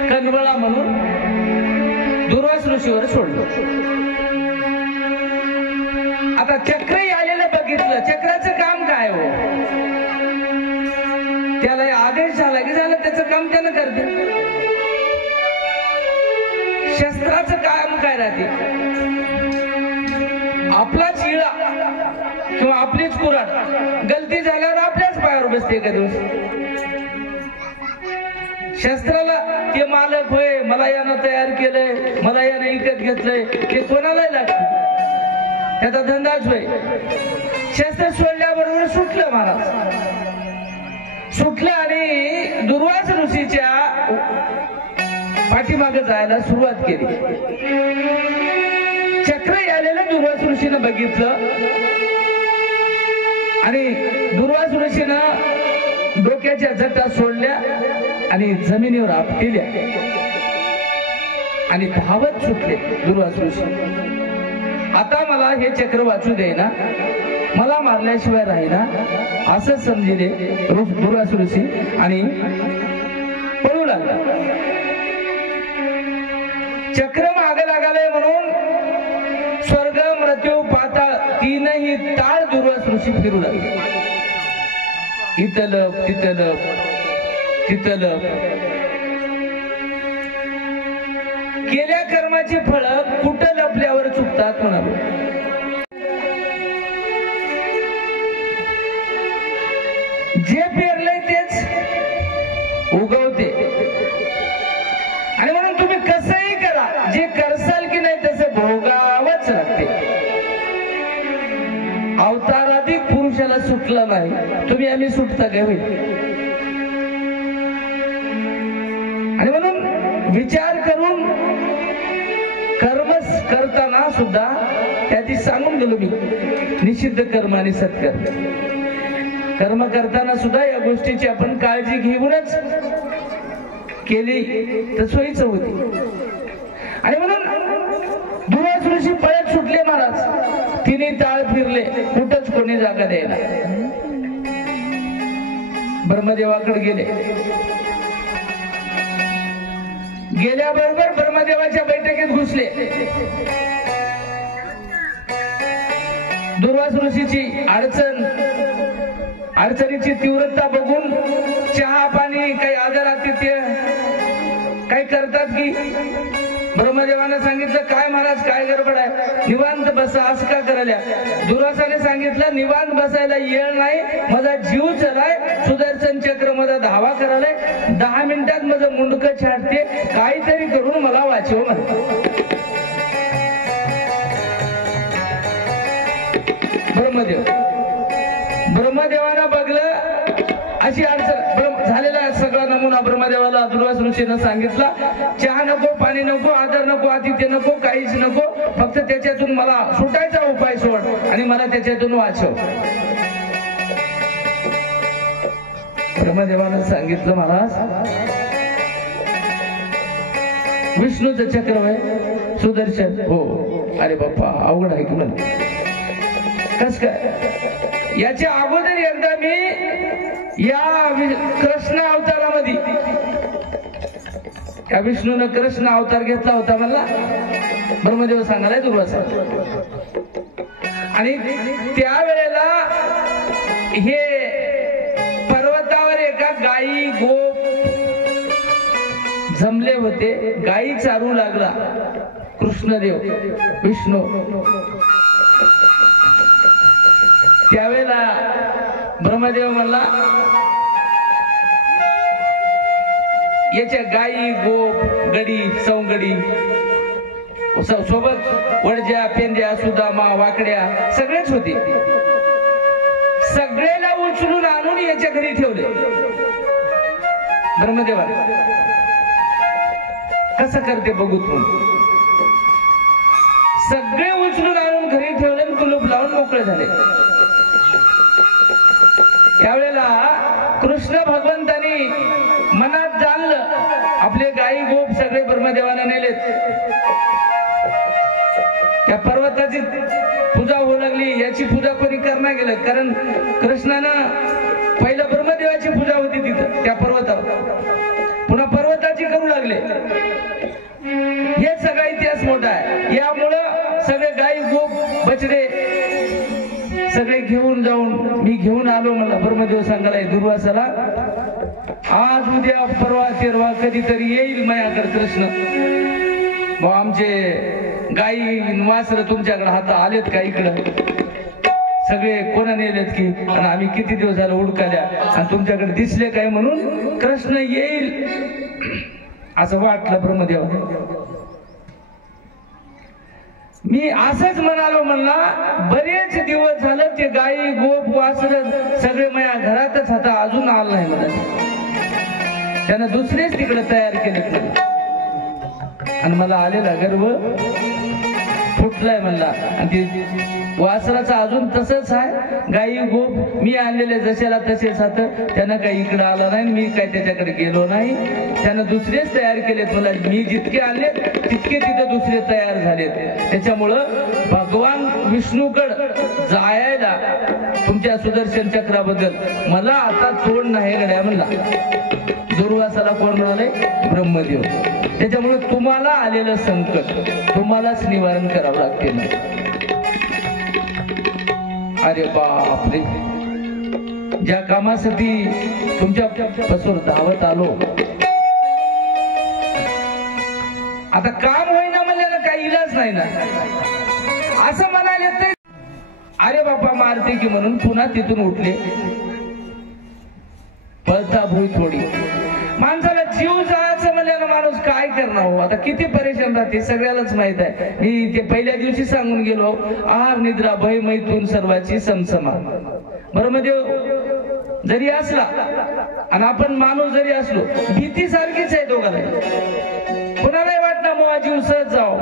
कनवळा म्हणून दुर्वास ऋषीवर सोडलं. आता चक्रही आलेलं बघितलं, चक्राचं काम काय हो, त्याला कर्माचं काम काय राहते? आपलाच इळा किंवा आपलीच कुऱ्हाड गलती झाल्यावर आपल्याच पायावर बसते का दिवस. शास्त्राला ते मालक होय, मला यानं तयार केलंय, मला यानं विकत घेतलंय, ते कोणालाही लागते, त्याचा धंदाच होय. शास्त्र सोडल्याबरोबर सुटलं महाराज, सुटलं आणि दुर्वास ऋषीच्या पाठीमागे जायला सुरुवात केली. चक्र आलेलं दुर्वास ऋषीनं बघितलं आणि दुर्वास ऋषीनं डोक्याच्या जटा सोडल्या आणि जमिनीवर आपटिल्या आणि धावत सुटले दुर्वास ऋषी. आता मला हे चक्र वाचू दे ना, मला मारल्याशिवाय राहीना असं समजिले दुर्वास ऋषी आणि पळू लागला. चक्र मागे लागालय म्हणून स्वर्ग मृत्यू पाताळ तीनही ताळ दुर्वास ऋषी फिरू लागले. इथं तिथं तिथं केल्या कर्माची फळ कुठं लपल्यावर चुकतात म्हणालो. जे पेरलंय तेच उगवते आणि म्हणून तुम्ही कसंही करा, जे करसाल की नाही तसं भोगावंच लागते. अवताराधिक पुरुषाला सुटला नाही, तुम्ही आम्ही सुटता का होईल. आणि म्हणून विचार करून कर्म करताना सुद्धा त्याची सांगून गेलो मी, निषिद्ध कर्म आणि सत्कर्म. कर्म करताना सुद्धा या गोष्टीची आपण काळजी घेऊनच केली तर सोयीचं होती. आणि म्हणून दुर्वास ऋषी पळत सुटले महाराज. तिने ताळ फिरले, कुठंच कोणी जागा द्यायला. ब्रह्मदेवाकडे गेले. गेल्याबरोबर ब्रह्मदेवाच्या बैठकीत घुसले. दुर्वास ऋषीची अडचणीची तीव्रता बघून चहा पाणी काही आदर आतिथ्य काही करतात की. ब्रह्मदेवाने सांगितलं काय महाराज काय गडबड आहे, निवांत बसा, असं का करायला. दुर्वासाने सांगितलं निवांत बसायला येळ नाही, माझा जीव चलाय, सुदर्शन चक्र माझा धावा करायलाय, 10 मिनिटात माझं मुंडकं छाटते, काहीतरी करून मला वाचव म्हणतो ब्रह्मदेवानं बघलं अशी अडचण झालेला सगळा नमुना ब्रह्मदेवाला दुर्वास ऋषीनं सांगितला. चहा नको, पाणी नको, आदर नको, आतिथ्य नको, काहीच नको, फक्त त्याच्यातून मला सुटायचा उपाय सोड आणि मला त्याच्यातून वाचव. ब्रह्मदेवानं सांगितलं महाराज विष्णूचं चक्र आहे सुदर्शन. हो. अरे बाप्पा अवघड आहे की म्हणते. कस काय? याच्या अगोदर एकदा मी या कृष्ण अवतारामध्ये या विष्णूनं कृष्ण अवतार घेतला होता मला ब्रह्मदेव सांगायला दुर्वासा. आणि त्यावेळेला हे पर्वतावर एका गायी गोप जमले होते. गायी चारू लागला कृष्णदेव विष्णू. त्यावेळेला ब्रह्मदेव म्हणला याच्या गायी गोप गडी सवंगडी सोबत वडज्या पेंद्या सुदामा वाकड्या सगळेच होते. सगळेला उचलून आणून याच्या घरी ठेवले. ब्रह्मदेवा कसं करते बघू तू. सगळे उचलून आणून घरी ठेवले, कुलूप लावून मोकळे झाले. त्यावेळेला कृष्ण भगवंतानी मनात जाणलं आपले गायी गोप सगळे ब्रह्मदेवाला नेलेत. त्या पर्वताची पूजा होऊ लागली. याची पूजा कोणी करणार गेलं, कारण कृष्णानं पहिलं ब्रह्मदेवाची पूजा होती तिथं त्या पर्वतावर, पुन्हा पर्वताची करू लागले. हे सगळा इतिहास मोठा आहे. यामुळं सगळे गायी गोप बछडे सगळे घेऊन जाऊन मी घेऊन आलो. मला ब्रह्मदेव सांगायला दुर्वासाला आज उद्या परवा तेरवा कधीतरी येईल माझ्याकडे कृष्ण. मग आमचे गाई वासर तुमच्याकडे हाता आलेत का इकडं सगळे कोणा नेलेत की आणि आम्ही किती दिवस झालं उडकाल्या आणि तुमच्याकडे दिसले काय म्हणून कृष्ण येईल असं वाटलं ब्रह्मदेव. मी असंच म्हणालो म्हणला बरेच दिवस झालं ते गाई गोप वासर सगळे माझ्या घरातच होता अजून आलं नाही मला. त्यानं दुसरेच तिकडे तयार केले आणि मला आलेला गर्व फुटलाय म्हणला. आणि ते वासराचं अजून तसंच आहे. गाई गोप मी आणलेले जशाला तसेच हात त्यानं काही इकडे आला नाही मी काही त्याच्याकडे गेलो नाही. त्यानं दुसरेच तयार केलेत मला. मी जितके आणले तितके तिथे दुसरे तयार झालेत. त्याच्यामुळं भगवान विष्णूकड जायला तुमच्या सुदर्शन चक्राबद्दल मला आता तोड नाही गड्या म्हणला. दुर्वासाला कोण म्हणाले? ब्रह्मदेव. त्याच्यामुळे तुम्हाला आलेलं संकट तुम्हालाच निवारण करावं लागते. अरे बापरे, ज्या कामासाठी तुमच्या पासून धावत आलो आता काम होईना म्हणल्यानं काही इलाज नाही ना असं म्हणाले ते. अरे बापा मारते की म्हणून पुन्हा तिथून उठले. पळता भुई थोडी. माणसाला जीव जायचं म्हणल्यानं माणूस काय करणार हो. आता किती परेशान राहते सगळ्यालाच माहित आहे. मी ते पहिल्या दिवशी सांगून गेलो आहार निद्रा भय मैथून सर्वाची समसमा. ब्रह्मदेव जरी असला आणि आपण माणूस जरी असलो भीती सारखीच आहे दोघाला. कोणालाही वाटणार मग जीव सहज जाव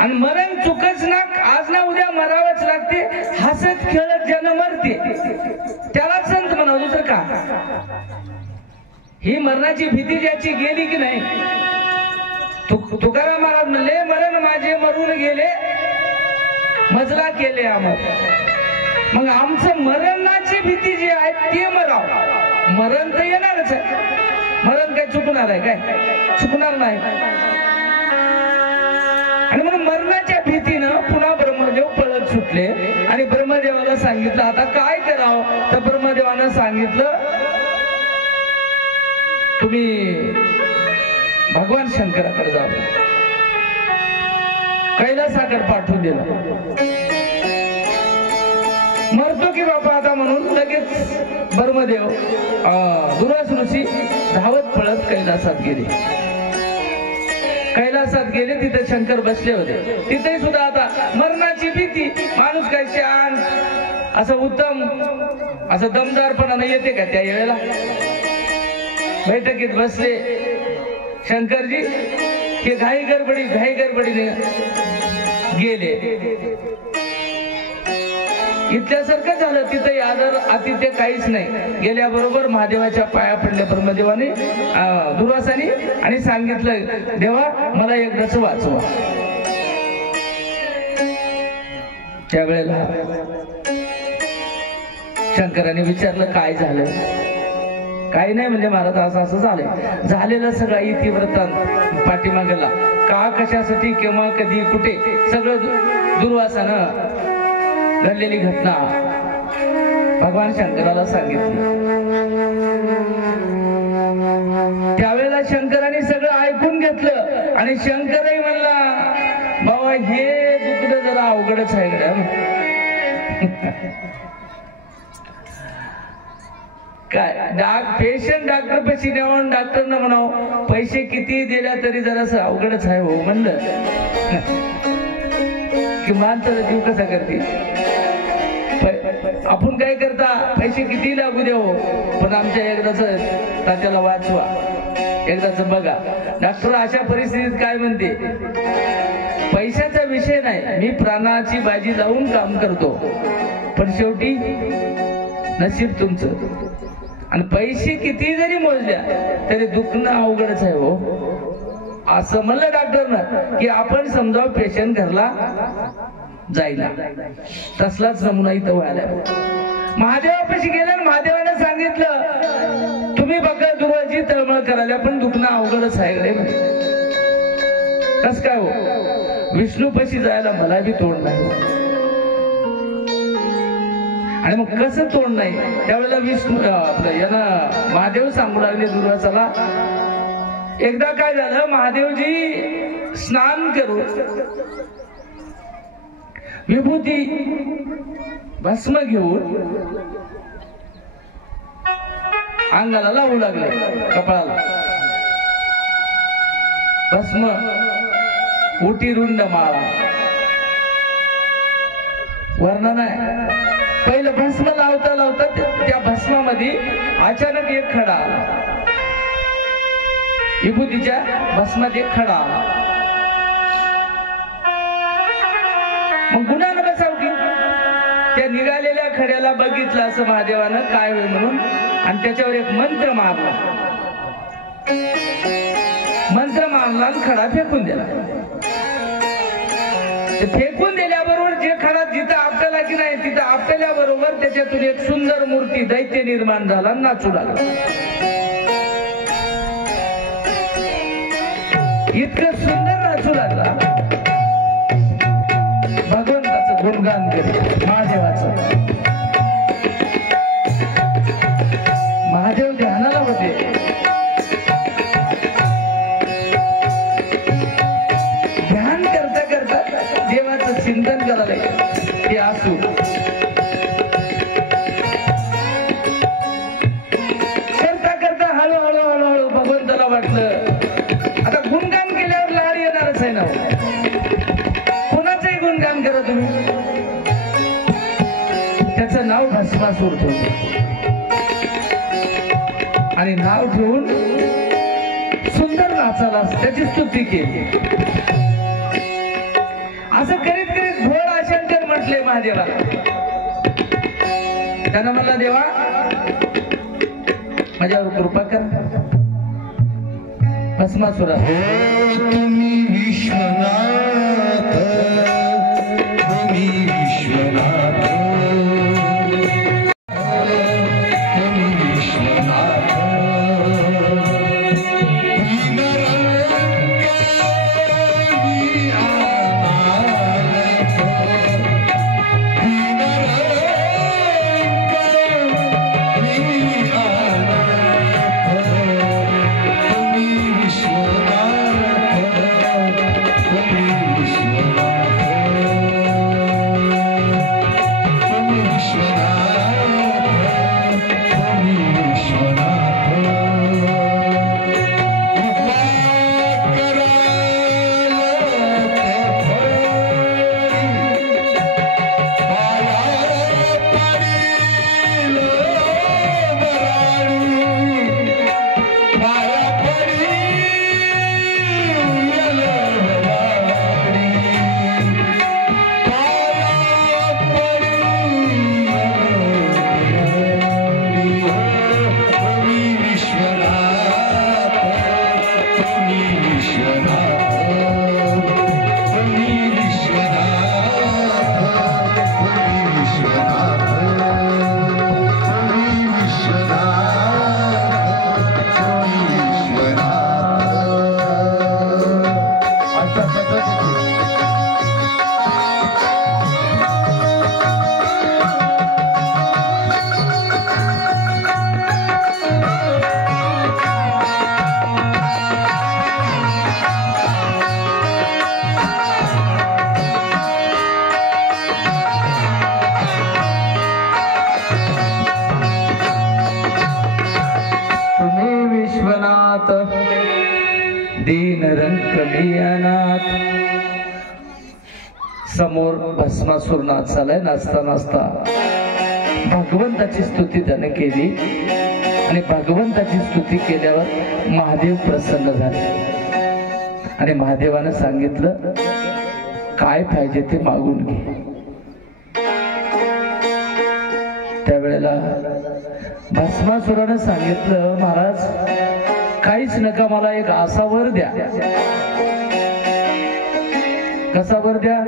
आणि मरण चुकच ना आज ना उद्या मरावंच लागते. हसत खेळत ज्यानं मरते त्याला संत म्हणा दुसरं का. ही मरणाची भीती ज्याची गेली की नाही. तुकाराम महाराज म्हणले मरण माझे मरून गेले मजला केले आम्हाला. मग आमचं मरणाची भीती जी आहे ते मराव. मरण तर येणारच आहे. मरण काय चुकणार आहे काय? चुकणार नाही. आणि म्हणून मरणाच्या भीतीनं पुन्हा ब्रह्मदेव पळत सुटले आणि ब्रह्मदेवाला सांगितलं आता काय करावं. तर ब्रह्मदेवानं सांगितलं तुम्ही भगवान शंकराकडे जावं. कैलासाकडे पाठवून दिलं. मरतो की बापा आता म्हणून लगेच ब्रह्मदेव दुर्वास ऋषी धावत पळत कैलासात गेले. कैलासात गेले तिथे शंकर बसले होते. तिथे सुद्धा आता मरणाची भीती. माणूस काय शांत असं उत्तम असं दमदारपणाने येते का त्या वेळेला. बैठकीत बसले शंकरजी. हे घाई गडबडीने गेले. इथल्यासारखं झालं. तिथे आदर आतिथ्य काहीच नाही. गेल्याबरोबर महादेवाच्या पाया पडल्या ब्रह्मदेवाने दुर्वासाने आणि सांगितलं देवा मला एकदाच वाचवा. त्यावेळेला शंकराने विचारलं काय झालं. काही नाही म्हणजे महाराज असं असं झालंय. झालेलं सगळं इतिवृत्तांत पाठीमागेला का कशासाठी केव्हा कधी कुठे सगळं दुर्वासानं घडलेली घटना भगवान शंकराला सांगितली. त्यावेळेला शंकराने सगळं ऐकून घेतलं आणि शंकरही म्हणला बाबा हे दुखणं जरा अवघडच आहे. काय पेशंट डॉक्टर पैसे नेऊन डॉक्टरना म्हणावं पैसे किती दिल्या तरी जरासं अवघडच आहे हो म्हणलं की माणसाचा जीव कसा करते. आपण काय करता पैसे किती लागू द्या हो पण आमच्या एकदाच तात्याला वाचवा एकदाच बघा. डॉक्टर अशा परिस्थितीत काय म्हणते पैशाचा विषय नाही मी प्राणाची बाजी लावून काम करतो पण शेवटी नशीब तुमचं आणि पैसे किती जरी मोजल्या तरी दुखणं अवघडच आहे हो असं म्हणलं डॉक्टरनं की आपण समजावं पेशंट घरला जायला. तसलाच नमुना इथं व्हायला. महादेवापाशी गेल्या महादेवाने सांगितलं तुम्ही बघा दुर्वाची तळमळ करायला पण दुखणं अवघडच आहे. कस काय हो विष्णूपाशी जायला मला बी तोड नाही. आणि मग कसं तोंड नाही त्यावेळेला विष्णू आपलं यांना महादेव सांगू लागले दुर्वासाला एकदा काय झालं, महादेवजी स्नान करून विभूती भस्म घेऊन अंगाला लावू लागले, कपाळाला भस्म उटी रुंड माळा. वर्णन आहे, पहिलं भस्म लावता लावता त्या भस्मामध्ये अचानक एक खडा आला, विभूतीच्या भस्मात एक खडा आला. मग गुणानं बसावती त्या निघालेल्या खड्याला बघितलं असं महादेवानं काय होईल म्हणून, आणि त्याच्यावर एक मंत्र मारला. मंत्र मारला आणि खडा फेकून दिला. फेकून दिल्याबरोबर जे खडा जिथं आपल्याला की नाही तिथं आपल्याबरोबर त्याच्यातून एक सुंदर मूर्ती दैत्य निर्माण झाला, नाचू लागला. इतकं सुंदर नाचू लागला, भगवंताचं गुणगान करीत महादेवाचं. महादेव ध्यानाला होते. ध्यान करता करता देवाचं चिंतन करायला ते असू. करता करता हळूहळू हळूहळू भगवंताला वाटलं आता गुणगान केल्यावर लाड येणारच आहे ना. कोणाचंही गुणगान करा तुम्ही. त्याचं नाव भस्मासूर ठेवलं आणि नाव ठेवून सुंदर नाचाला त्याची स्तुती केली. असं करीत करीत भोळा शंकर म्हटले महादेवाला. त्यानं म्हणला, देवा माझ्यावर कृपा कर. भस्मासुरा, तुम्ही विश्वनाथ, तुम्ही विश्वनाथ, तुम्ही विश्वनाथ, दीन रंग अनाथ. समोर भस्मासूर नाचालाय. नाचता नाचता भगवंताची स्तुती त्याने केली आणि भगवंताची स्तुती केल्यावर महादेव प्रसन्न झाले आणि महादेवानं सांगितलं, काय पाहिजे ते मागून घे. त्यावेळेला भस्मासुरानं सांगितलं, महाराज काहीच नका, मला एक असा वर द्या. कसा वर द्या?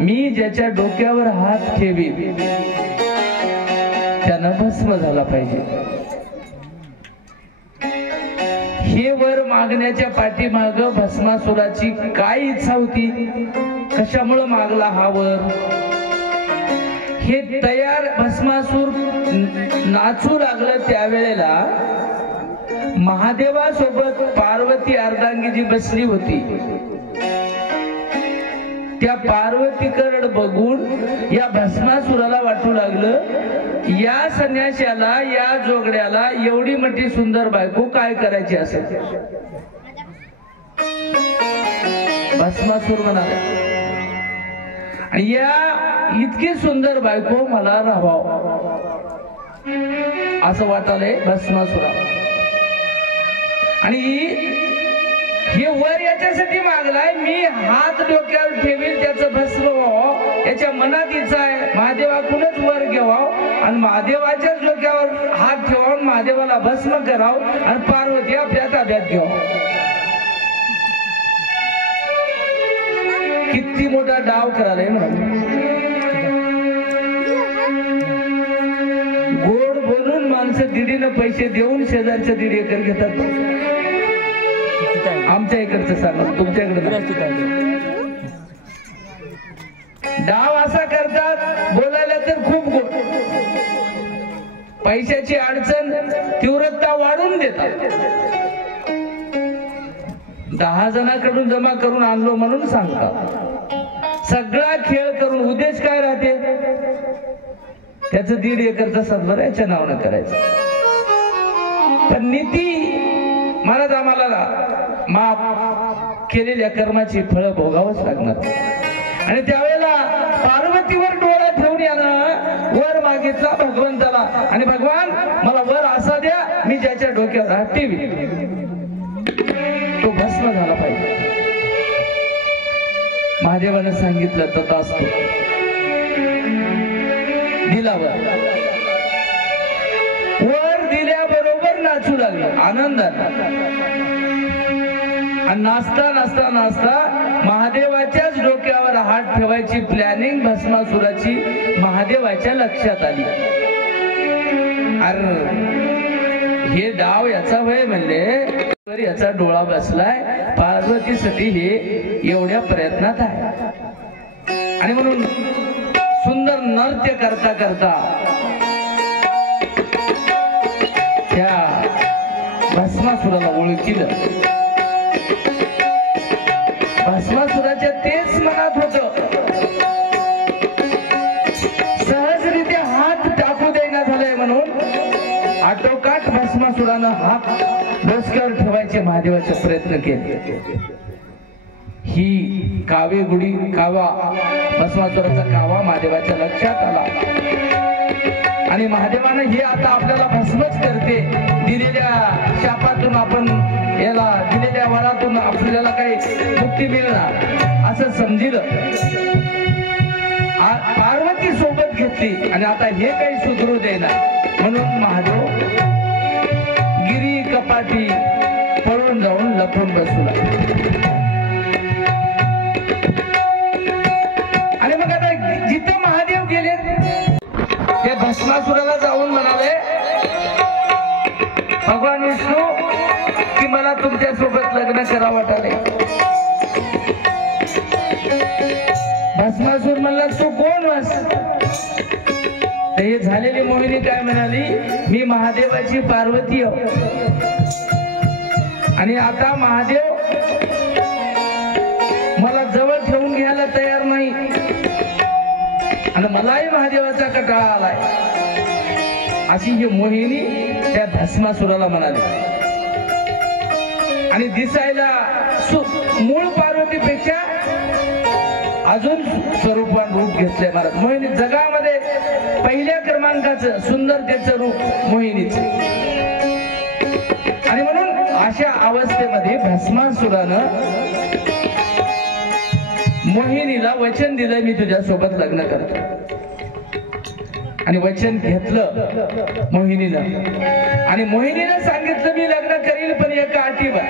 मी ज्याच्या डोक्यावर हात ठेवीन त्यानं भस्म झाला पाहिजे. हे वर मागण्याच्या पाठीमाग भस्मासुराची काय इच्छा होती? कशामुळे मागला हा वर? हे तयार भस्मासूर नाचू लागलं त्यावेळेला महादेवासोबत पार्वती अर्धांगी जी बसली होती, त्या पार्वतीकडे बघून या भस्मासुराला वाटू लागलं, या संन्याशाला, या जोगड्याला एवढी मोठी सुंदर बायको काय करायची असेल. भस्मासूर म्हणाला, आणि या इतकी सुंदर बायको मला राहावं असं वाटालंय भस्मासुरा. आणि हे वर याच्यासाठी मागलाय, मी हात डोक्यावर ठेवील त्याचं भस्म व्हावं, याच्या मनात इच्छा आहे. महादेवाकडूनच वर घ्यावं आणि महादेवाच्याच डोक्यावर हात ठेवावा, महादेवाला भस्म करावं आणि पार्वती आपल्या ताब्यात घ्यावं. किती मोठा डाव करायलाय म्हणून. गोड बोलून माणसं दीडीनं पैसे देऊन शेजारच्या 1.5 एकर घेतात. आमच्या इकडचं सांगा, तुमच्या इकडे डाव असा करतात, बोलायला तर खूप गोड, पैशाची अडचण तीव्रता वाढून देतात. 10 जणांकडून जमा करून आणलो म्हणून सांगतात. सगळा खेळ करून उद्देश काय राहते, त्याचं 1.5 एकरचा सद्भर याच्या नावानं करायचं. पण नीती महाराज आम्हाला माफ केलेल्या कर्माची फळं भोगावंच लागणार. आणि त्यावेळेला पार्वतीवर डोळा ठेवून यानं वर मागितला भगवंताला, आणि भगवान मला वर असा द्या, मी ज्याच्या डोक्यावर हात ठेवी तो भस्म झाला पाहिजे. महादेवानं सांगितलं तथास्तु. दिला वर दिल्याबरोबर नाचू लागलं आनंदात. आणि नाचता नाचता नाचता महादेवाच्याच डोक्यावर हात ठेवायची प्लॅनिंग भस्मासुराची महादेवाच्या लक्षात आली. अरे हे डाव याचा वय म्हणले, याचा डोळा बसलाय, पार्वतीसाठी हे एवढ्या प्रयत्नात आहे. आणि म्हणून सुंदर नृत्य करता करता त्या भस्मासुराला ओळखीलं. भस्मासुराच्या तेच मनात होत, सहजरित्या हात टाकू देईना झालाय म्हणून आटोकाट भस्मासुरानं हात डोसक्यावर ठेवायचे महादेवाचे प्रयत्न केले. ही कावे गुडी कावा, भस्मासुराचा कावा महादेवाच्या लक्षात आला. आणि महादेवानं हे आता आपल्याला भस्मच करते, दिलेल्या शापातून आपण याला दिलेल्या वरातून आपल्याला काही मुक्ती मिळणार असं समजिलं. पार्वती सोबत घेतली आणि आता हे काही सुधरू देणार म्हणून महादेव गिरी कपाटी पळून जाऊन लपून बसला. आणि मग आता जिथे महादेव गेले ते भस्मासुराला जाऊन म्हणाले, भगवान विष्णू की मला तुमच्या सोबत लग्न करा वाटाले. भस्मासूर म्हणला तू कोण वास. हे झालेली मोहिनी काय म्हणाली, मी महादेवाची पार्वती आणि आता महादेव मला जवळ ठेवून घ्यायला तयार नाही आणि मलाही महादेवाचा कटाळा आलाय, अशी ही मोहिनी त्या भस्मासुराला म्हणाली. आणि दिसायला मूळ पार्वतीपेक्षा अजून स्वरूपान रूप घेतलंय महाराज. मोहिनी जगामध्ये पहिल्या क्रमांकाचं सुंदरतेचं रूप मोहिनीचं. आणि म्हणून अशा अवस्थेमध्ये भस्मासुरानं मोहिनीला वचन दिलं, मी तुझ्या सोबत लग्न करतो. आणि वचन घेतलं मोहिनीनं. आणि मोहिनीनं सांगितलं मी लग्न करील पण एका अटीवर.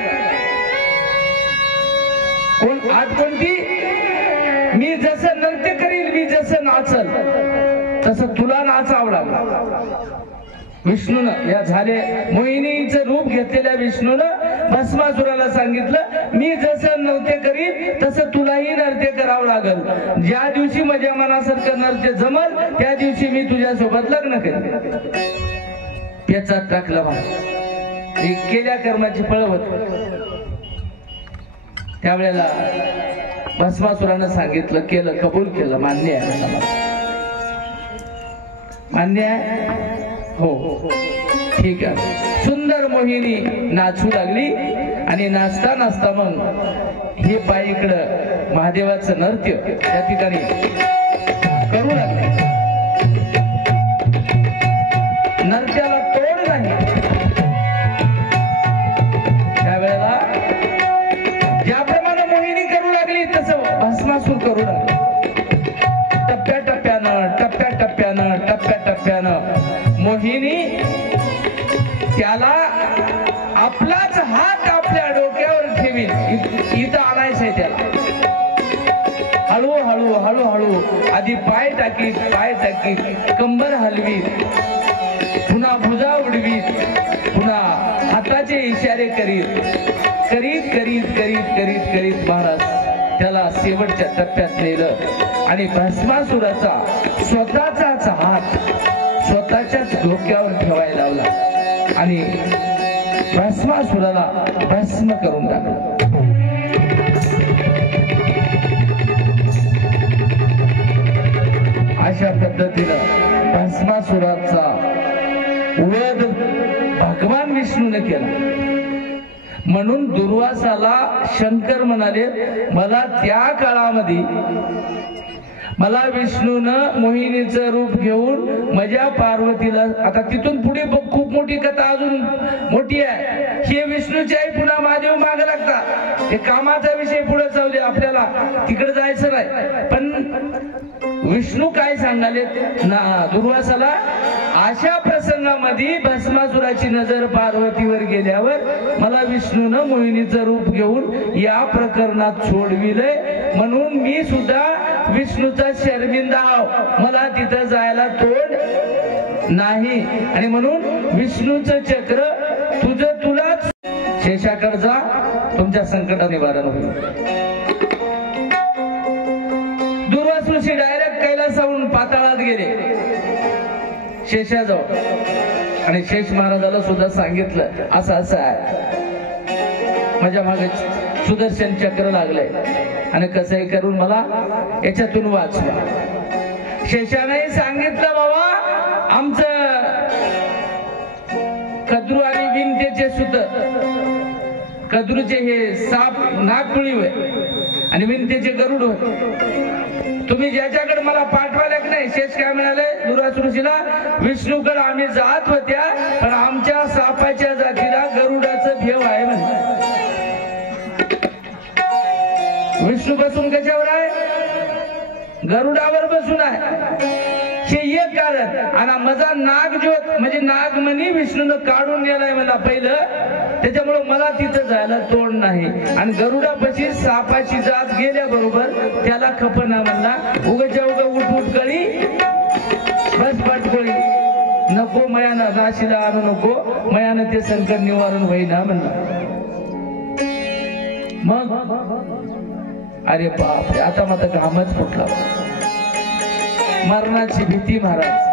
कोण आठ कोणती, मी जसं नृत्य करील, मी जसं नाचल तसं तुला नाचावं लागलं. विष्णूनं या झाले मोहिनीचं रूप घेतलेल्या विष्णूनं भस्मासुराला सांगितलं, मी जसं नृत्य करीन तसं तुलाही नृत्य करावं लागल. ज्या दिवशी माझ्या मनासारखं नृत्य जमल त्या दिवशी मी तुझ्या सोबत लग्न करेन. पेचात टाकलं केल्या कर्माची फळवत. त्यावेळेला भस्मासुरानं सांगितलं, केलं, कबूल केलं, मान्य आहे, मान्य आहे, हो ठीक आहे. सुंदर मोहिनी नाचू लागली आणि नाचता नाचता मग हे पाय इकडं महादेवाचं नृत्य त्या ठिकाणी करू लागले. नृत्याला तोड नाही. त्यावेळेला ज्याप्रमाणे मोहिनी करू लागली तसं भस्मासूर करू लागले. टप्प्याटप्प्यानं टप्प्याटप्प्यानं टप्प्याटप्प्यानं मोहिनी त्याला आपलाच हात आपल्या डोक्यावर ठेवील इथं आणायचंय त्याला. हळूहळू हळूहळू आधी पाय टाकीत, पाय टाकीत, कंबर हलवीत, पुन्हा भुजा उडवीत, पुन्हा हाताचे इशारे करीत करीत करीत करीत करीत करीत महाराज त्याला शेवटच्या टप्प्यात नेलं आणि भस्मासुराचा स्वतःचाच हात स्वतःच्याच डोक्यावर ठेवायला लावला आणि भस्मासुराला भस्म करून टाकलं. अशा पद्धतीनं भस्मासुराचा वध भगवान विष्णूने केला. म्हणून दुर्वासाला शंकर म्हणाले, मला त्या काळामध्ये मला विष्णूनं मोहिनीचं रूप घेऊन माझ्या पार्वतीला, आता तिथून पुढे खूप मोठी कथा अजून मोठी आहे. हे विष्णूची आई पुन्हा महादेव मागे लागतात. हे कामाचा विषय पुढे जाऊ दे, आपल्याला तिकडे जायचं नाही. पण विष्णू काय सांगाले ना दुर्वासाला, अशा प्रसंगामध्ये भस्मासुराची नजर पार्वतीवर गेल्यावर मला विष्णूनं मोहिनीचं रूप घेऊन या प्रकरणात सोडविलंय. म्हणून मी सुद्धा विष्णूचा शर्मिंदा आहो, मला तिथं जायला तोड नाही. आणि म्हणून विष्णूचं चक्र तुझं तुलाच शेषाकडे जा, तुमच्या संकट निवारण होईल. दुर्वासूशी डायरेक्ट कैलासाहून पाताळात गेले शेषाजवळ आणि शेष महाराजाला सुद्धा सांगितलं असं असं आहे, माझ्या मागे सुदर्शन चक्र लागलंय आणि कसंही करून मला याच्यातून वाचवा. शेषाने सांगितलं, बाबा आमचं कद्रू आणि विंतेचे सुत, कद्रूचे हे साप नागपुळी होय आणि विंतेचे गरुड होय. तुम्ही ज्याच्याकडे मला पाठवायला की नाही. शेष काय म्हणाले दुर्वासूशीला, विष्णूकडे आम्ही जात होत्या पण आमच्या सापाच्या जातीला गरुडाचं भेव आहे म्हणे. विष्णू बसून कशावर आहे? गरुडावर बसून आहे. हे एक कारण. आणि माझा नागज्योत म्हणजे नागमणी विष्णूनं काढून नेलाय मला पहिलं, त्याच्यामुळे मला तिथं जायला तोड नाही. आणि गरुडापाशी सापाची जात गेल्याबरोबर त्याला खपना म्हणला. उगाच्या उगा उठ कळी बस पटकोळी नको, मयानं नाशीला आणू नको, मयानं ते संकट निवारण होईना म्हणला. मग अरे बापरे, आता माझा घामच फुटला. मरणाची भीती महाराज,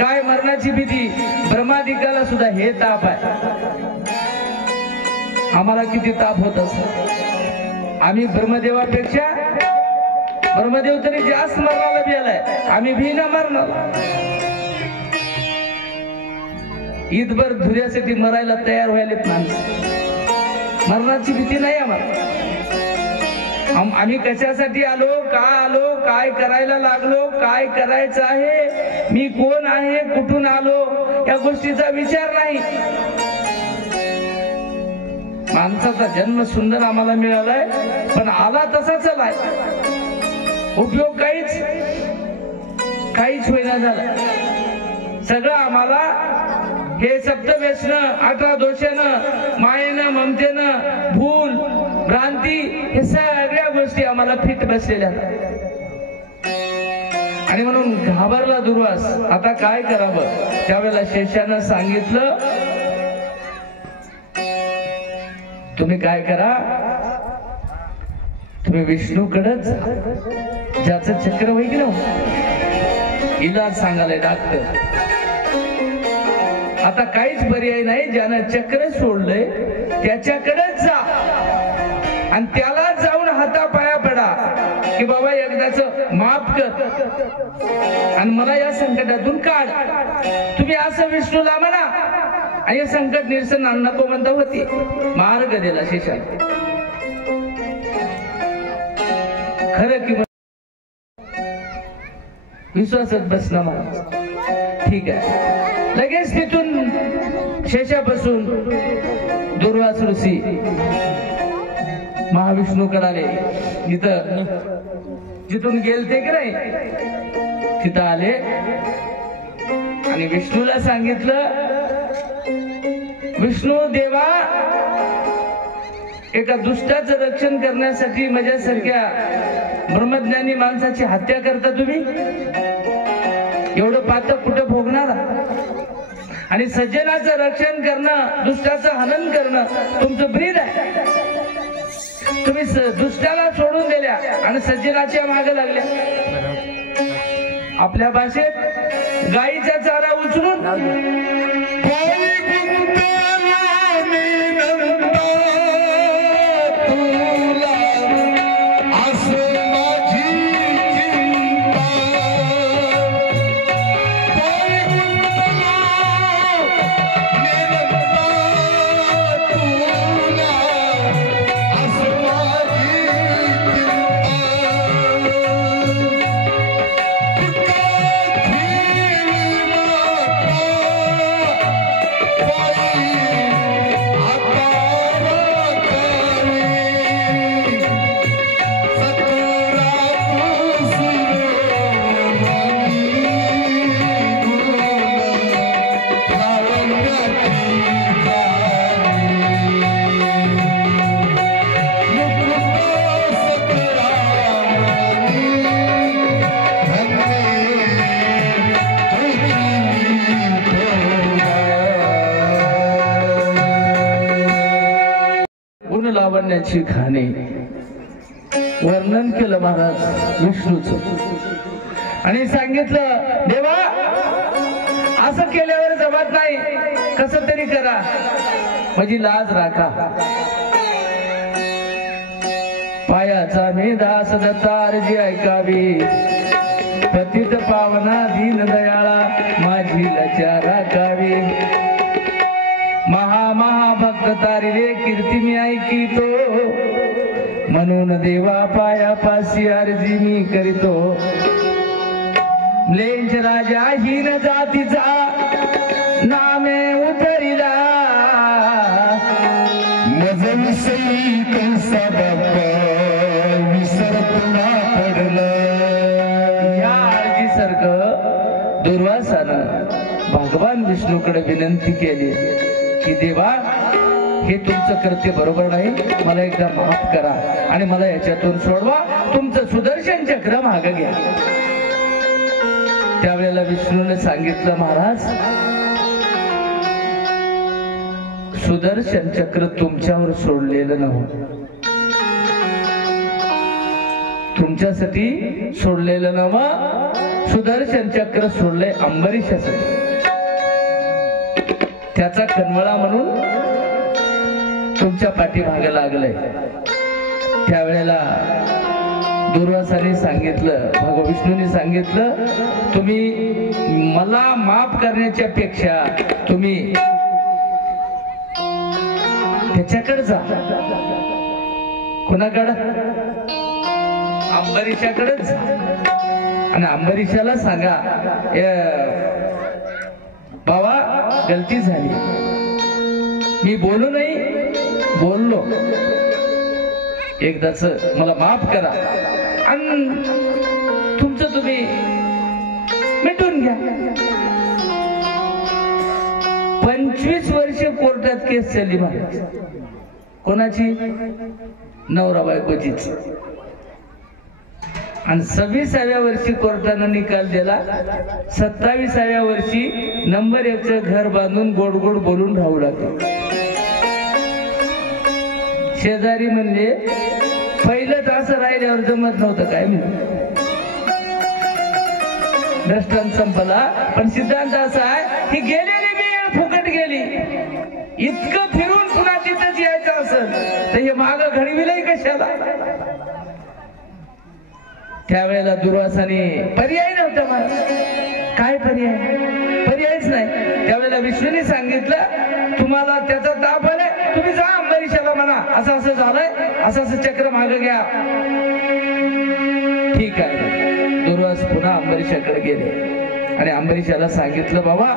काय मरणाची भीती. ब्रह्मादिकाला सुद्धा हे ताप आहे. आम्हाला किती ताप होत असत. आम्ही ब्रह्मदेवापेक्षा, ब्रह्मदेव तरी जास्त मरणाला भिलाय, आम्ही भीना मरणार. ईदभर धुऱ्यासाठी मरायला तयार व्हायलेत माणसं. मरणाची भीती नाही आम्हाला. आम्ही कशासाठी आलो, का आलो, काय करायला लागलो, काय करायचं आहे, मी कोण आहे, कुठून आलो, या गोष्टीचा विचार नाही. माणसाचा जन्म सुंदर आम्हाला मिळालाय पण आला तसा चलाय, उपयोग काहीच होईना झाला. सगळं आम्हाला हे सप्तव्यसन, 18 दोषानं, मायेनं, ममतेनं, भूल, भ्रांती, हे सगळ्या गोष्टी आम्हाला फिट बसलेल्या. आणि म्हणून घाबरला दुर्वास. आता काय करावं? त्यावेळेला शेषानं सांगितलं, तुम्ही काय करा, तुम्ही विष्णूकडेच, ज्याचं चक्र होईल ना, इलाज सांगायला डॉक्टर. आता काहीच पर्याय नाही. ज्यानं चक्र सोडलंय त्याच्याकडेच जा आणि त्याला जाऊन हातापाया पडा की बाबा एकदाच माफ कर आणि मला या संकटातून काढ. तुम्ही असं विष्णूला म्हणा आणि हे संकट निरसन नको म्हणता होती. मार्ग दिला शेषाला. खरं की विश्वासात बसणं महाराज. ठीक आहे. लगेच तिथून शेषापासून दुर्वास ऋषी महाविष्णूकडे आले. इथं जिथून गेलते की नाही तिथं आले आणि विष्णूला सांगितलं, विष्णू देवा, एका दुष्टाचं रक्षण करण्यासाठी माझ्यासारख्या ब्रह्मज्ञानी माणसाची हत्या करता तुम्ही? एवढं पातक कुठं भोगणार? आणि सज्जनाचं रक्षण करणं, दुष्टाचं हनन करणं तुमचं ब्रीद आहे. तुम्ही दुष्टाला सोडून दिल्या आणि सज्जनाच्या मागे लागल्या. आपल्या भाषेत गाईचा चारा उचलून लावण्याची खाणे वर्णन केलं महाराज विष्णूचं आणि सांगितलं, देवा असं केल्यावर जमत नाही, कसं तरी करा, माझी लाज राखा. पायाचा मी दास दत्तार जी ऐकावी, पतित पावना दीन दयाळा माझी लज्जा राखावी. महाभक्त तारिले कीर्ती मी ऐकितो, म्हणून देवा पायापासी अर्जी मी करीतो. म्लेंच राजा हीन जातीचा नामे उतरिला, मजविषयी कैसा बाप्पा विसरत ना पडला. या अर्जी सारखं दुर्वासानं भगवान विष्णूकडे विनंती केली की देवा, हे तुमचं कृत्य बरोबर नाही, मला एकदा माफ करा आणि मला याच्यातून सोडवा, तुमचं सुदर्शन चक्र मागं घ्या. त्यावेळेला विष्णूने सांगितलं, महाराज सुदर्शन चक्र तुमच्यावर सोडलेलं नव्हतं, तुमच्यासाठी सोडलेलं नव्हतं. सुदर्शन चक्र सोडले अंबरीशासाठी. त्याचा कन्वळा म्हणून तुमच्या पाठीमागे लागलंय. त्यावेळेला दुर्वासाने सांगितलं, विष्णूने सांगितलं, तुम्ही मला माफ करण्याच्या पेक्षा तुम्ही त्याच्याकडे जा. कोणाकडे? अंबरीशाकडेच जा आणि अंबरीशाला सांगा, बाबा गलती झाली, मी बोलू नाही, बोललो, एकदाच मला माफ करा आणि तुमचं तुम्ही मिटून घ्या. 25 वर्ष कोर्टात केस चालली महाराज. कोणाची? नवरा बायकोचीच. आणि 26व्या वर्षी कोर्टानं निकाल दिला. 27व्या वर्षी नंबर 1चं घर बांधून गोड गोड बोलून राहू लागले. शेजारी म्हणले, पहिलं तर असं राहिल्यावर जमत नव्हतं काय म्हणून. दृष्टांत संपला, पण सिद्धांत असा आहे की गेलेली वेळ फुकट इतकं फिरून पुन्हा तिथंच यायचं असेल तर हे माग घडविलंय कशाला? त्यावेळेला दुर्वासाने पर्याय नव्हता मला. काय पर्यायच नाही. त्यावेळेला विष्णूने सांगितलं तुम्हाला त्याचा ताप आलाय, तुम्ही जा अंबरीशाला म्हणा असं असं झालंय, असं असं चक्र मागे घ्या. ठीक आहे. दुर्वास पुन्हा अंबरीशाकडे गेले आणि अंबरीशाला सांगितलं बाबा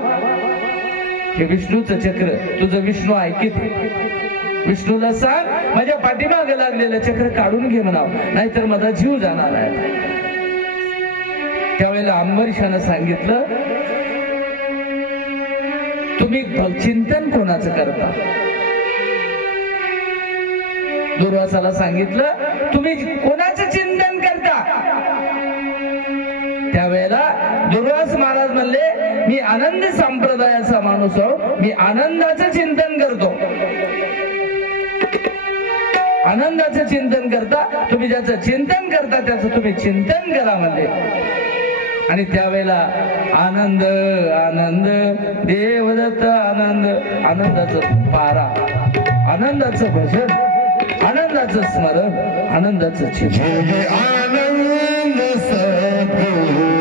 हे विष्णूचं चक्र तुझं विष्णू ऐकित, विष्णूला सांग माझ्या पाठीमागे लागलेलं चक्र काढून घे म्हणाव, नाहीतर माझा जीव जाणार आहे. त्यावेळेला अंबरीशानं सांगितलं तुम्ही चिंतन कोणाचं करता? दुर्वासाला सांगितलं तुम्ही कोणाचं चिंतन करता? त्यावेळेला दुर्वास महाराज म्हणले मी आनंद संप्रदायाचा माणूस आहो, मी आनंदाचं चिंतन करतो. आनंदाचं चिंतन करता, तुम्ही ज्याचं चिंतन करता त्याचं तुम्ही चिंतन करा म्हणले. आणि त्यावेळेला आनंद आनंद देवदत्त आनंद, आनंदाचं पारा, आनंदाचं भजन, आनंदाचं स्मरण, आनंदाचं चिंतन. आनंद सद्गुरु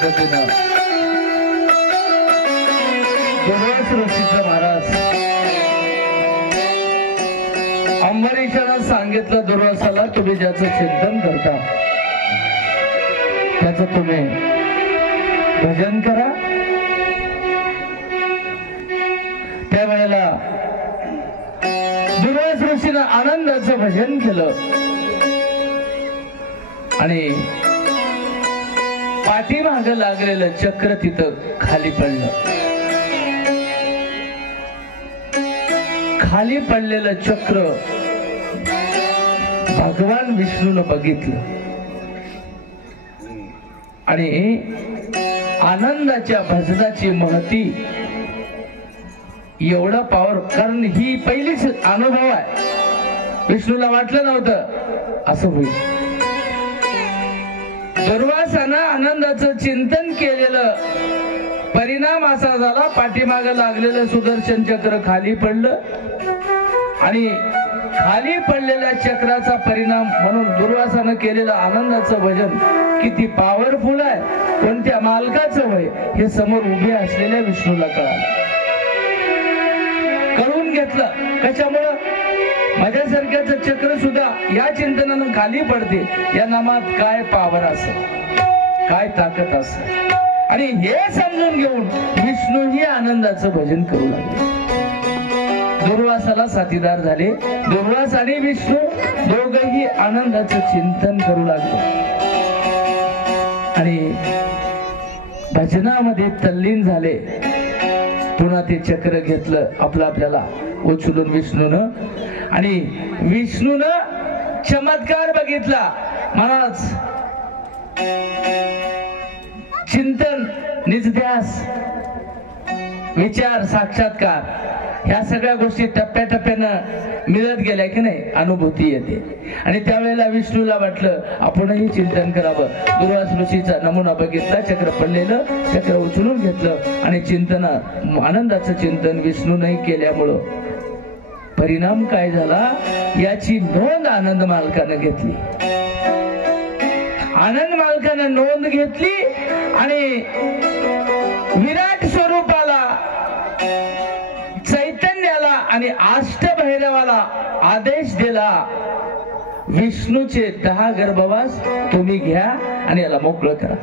पद्धतीनं दुर्वास ऋषीचं महाराज अंबरीशानं सांगितलं दुर्वासाला, तुम्ही ज्याचं चिंतन करता त्याचं तुम्ही भजन करा. त्यावेळेला दुर्वास ऋषीनं आनंदाचं भजन केलं आणि पाठीमागं लागलेलं चक्र तिथं खाली पडलं. खाली पडलेलं चक्र भगवान विष्णूनं बघितलं आणि आनंदाच्या भजनाची महती एवढा पॉवर, कारण ही पहिलीच अनुभव आहे. विष्णूला वाटलं नव्हतं असं होईल. दुर्वासानं आनंदाचं चिंतन केलेलं परिणाम असा झाला, पाठीमागं लागलेलं सुदर्शन चक्र खाली पडलं आणि खाली पडलेल्या चक्राचा परिणाम म्हणून दुर्वासानं केलेलं आनंदाचं भजन किती पॉवरफुल आहे, कोणत्या मालकाचं वय हे समोर उभे असलेल्या विष्णूला कळालं. कळून घेतलं. कशामुळं? माझ्यासारख्याचं चक्र सुद्धा या चिंतनानं खाली पडते. या नामात काय पावर असेल, काय ताकद असेल, आणि हे समजून घेऊन विष्णूही आनंदाचं भजन करू लागले. दुर्वासाला साथीदार झाले. दुर्वास आणि विष्णू दोघंही आनंदाचं चिंतन करू लागले आणि भजनामध्ये तल्लीन झाले. पुन्हा ते चक्र घेतलं आपल्याला उचलून विष्णूनं, आणि विष्णूनं चमत्कार बघितला. महाराज चिंतन, निजध्यास, विचार, साक्षात्कार ह्या सगळ्या गोष्टी टप्प्याटप्प्यानं मिळत गेल्या की नाही, अनुभूती येते. आणि त्यावेळेला विष्णूला वाटलं आपणही चिंतन करावं. दुर्वास ऋषीचा नमुना बघितला, चक्र पडलेलं, चक्र उचलून घेतलं आणि आनंदाचं चिंतन विष्णूनही केल्यामुळं परिणाम काय झाला याची नोंद आनंद मालकानं घेतली. आनंद मालकानं नोंद घेतली आणि विराट स्वरूपाला, चैतन्याला आणि अष्टभैरवाला आदेश दिला, विष्णूचे 10 गर्भवास तुम्ही घ्या आणि याला मोकळं करा.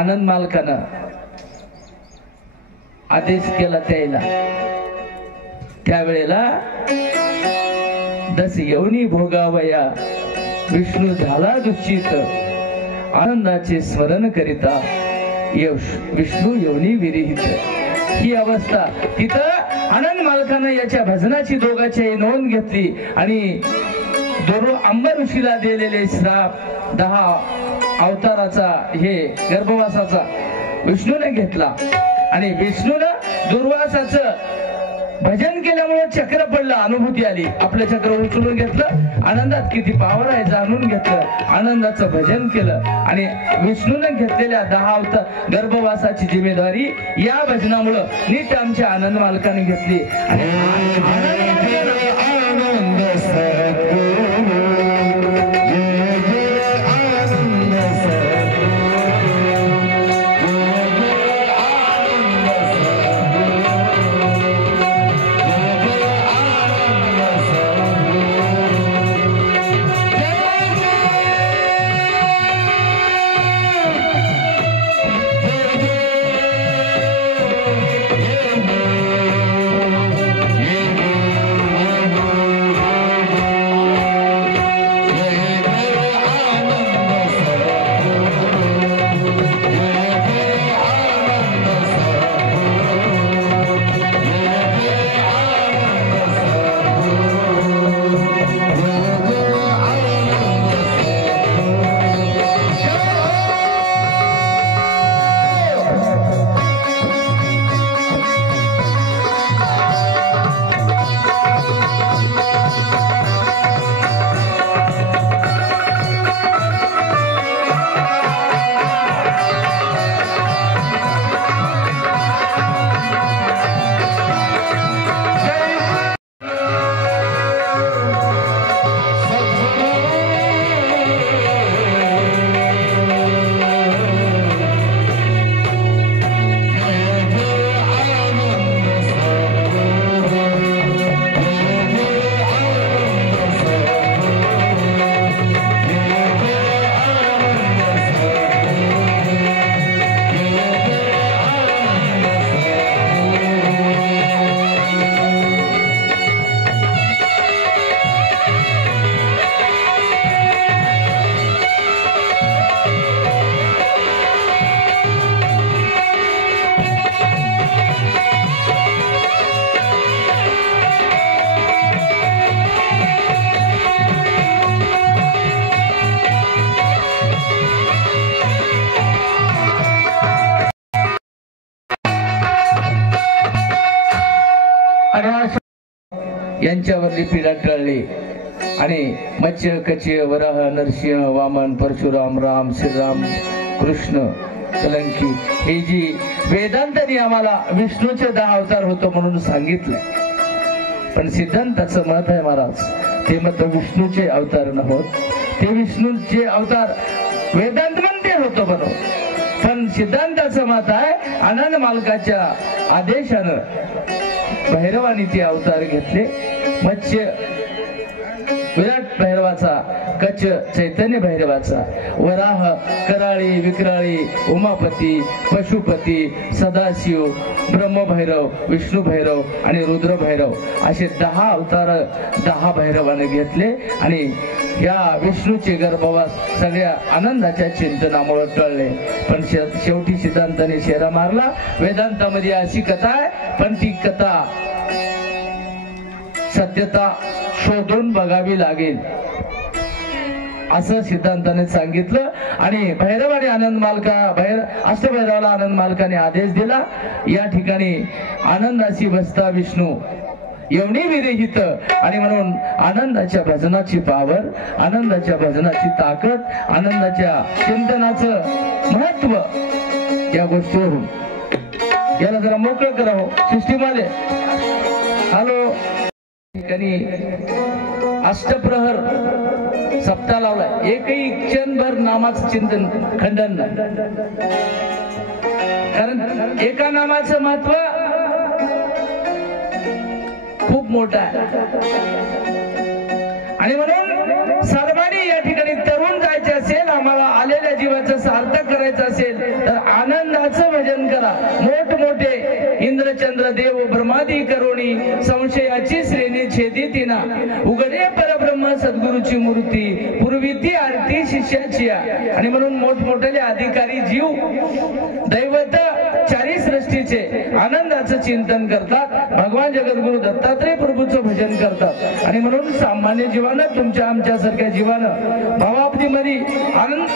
आनंद मालकानं आदेश केला त्याला. त्यावेळेला 10 योनी भोगावया, विष्णू झाला दुःखित, आनंदाचे स्मरण करिता विष्णू योनी विरहित. ही अवस्था तिथं आनंद मालकानं याच्या भजनाची दोघांची नोंद घेतली आणि अंबर ऋषीला दिलेले श्राप 10 अवताराचा, हे गर्भवासाचा विष्णूने घेतला आणि विष्णूनं दुर्वासाचं भजन केल्यामुळे चक्र पडलं, अनुभूती आली. आपलं चक्र उचलून घेतलं, आनंदात किती पावर आहे जाणून घेतलं, आनंदाचं भजन केलं आणि विष्णूने घेतलेल्या 10 अवतार गर्भवासाची जिम्मेदारी या भजनामुळं नीट आमच्या आनंद मालकाने घेतली आणि यांच्यावरली पीडा टळली आणि मत्स्य कच्य वराह नरसिंह वामन परशुराम राम श्रीराम कृष्ण कलंकी हे जी वेदांतांनी आम्हाला विष्णूचे 10 अवतार होतो म्हणून सांगितलंय, पण सिद्धांताचं मत आहे महाराज ते मत विष्णूचे अवतार नव्हत, ते विष्णूचे अवतार वेदांत म्हणते होतो बरोबर, पण सिद्धांताचं मत आहे आनंद मालकाच्या आदेशानं भैरवानी ते अवतार घेतले. मत्स्य विराट भैरवाचा, कच्च चैतन्य भैरवाचा, वराह कराळी विक्राळी उमापती पशुपती सदाशिव ब्रह्मभैरव विष्णू भैरव आणि रुद्र भैरव असे 10 अवतार 10 भैरवाने घेतले आणि या विष्णूचे गर्भवास सगळ्या आनंदाच्या चिंतनामुळे टळले. पण शेवटी सिद्धांताने शेरा मारला. वेदांतामध्ये अशी कथा आहे, पण ती कथा सत्यता शोधून बघावी लागेल असं सिद्धांताने सांगितलं. आणि भैरव आणि आनंद मालका अष्टभैरवाला आनंद मालकाने आदेश दिला, या ठिकाणी आनंदाची बसता विष्णू एवढी विरहित, आणि म्हणून आनंदाच्या भजनाची पावर, आनंदाच्या भजनाची ताकद, आनंदाच्या चिंतनाचं महत्व या गोष्टीवरून याला जरा मोकळं करावं. सिस्टीमवाले हॅलो, ठिकाणी अष्टप्रहर सप्ताह लावलाय, एकही क्षणभर नामाचं चिंतन खंडन नाही, कारण एका नामाचं महत्व खूप मोठं आहे. आणि म्हणून सर्वांनी या ठिकाणी तरुण जायचे असेल, आम्हाला आलेल्या जीवाचं सार्थक करायचं असेल तर आनंदाचं भजन करा. मोठमोठे इंद्रचंद्र देव ब्रह्मादी करोणी संशयाची श्रेणी छेदी ना, उघडे परब्रह्म सद्गुरूची मूर्ती पूर्वी ती आरती शिष्याची. आणि म्हणून मोठमोठे अधिकारी जीव दैवत चारी सृष्टीचे आनंदाचं चिंतन करतात, भगवान जगद्गुरु दत्तात्रय प्रभूचं भजन करतात. आणि म्हणून सामान्य जीवानं, तुमच्या आमच्यासारख्या जीवानं भावाब्दीमध्ये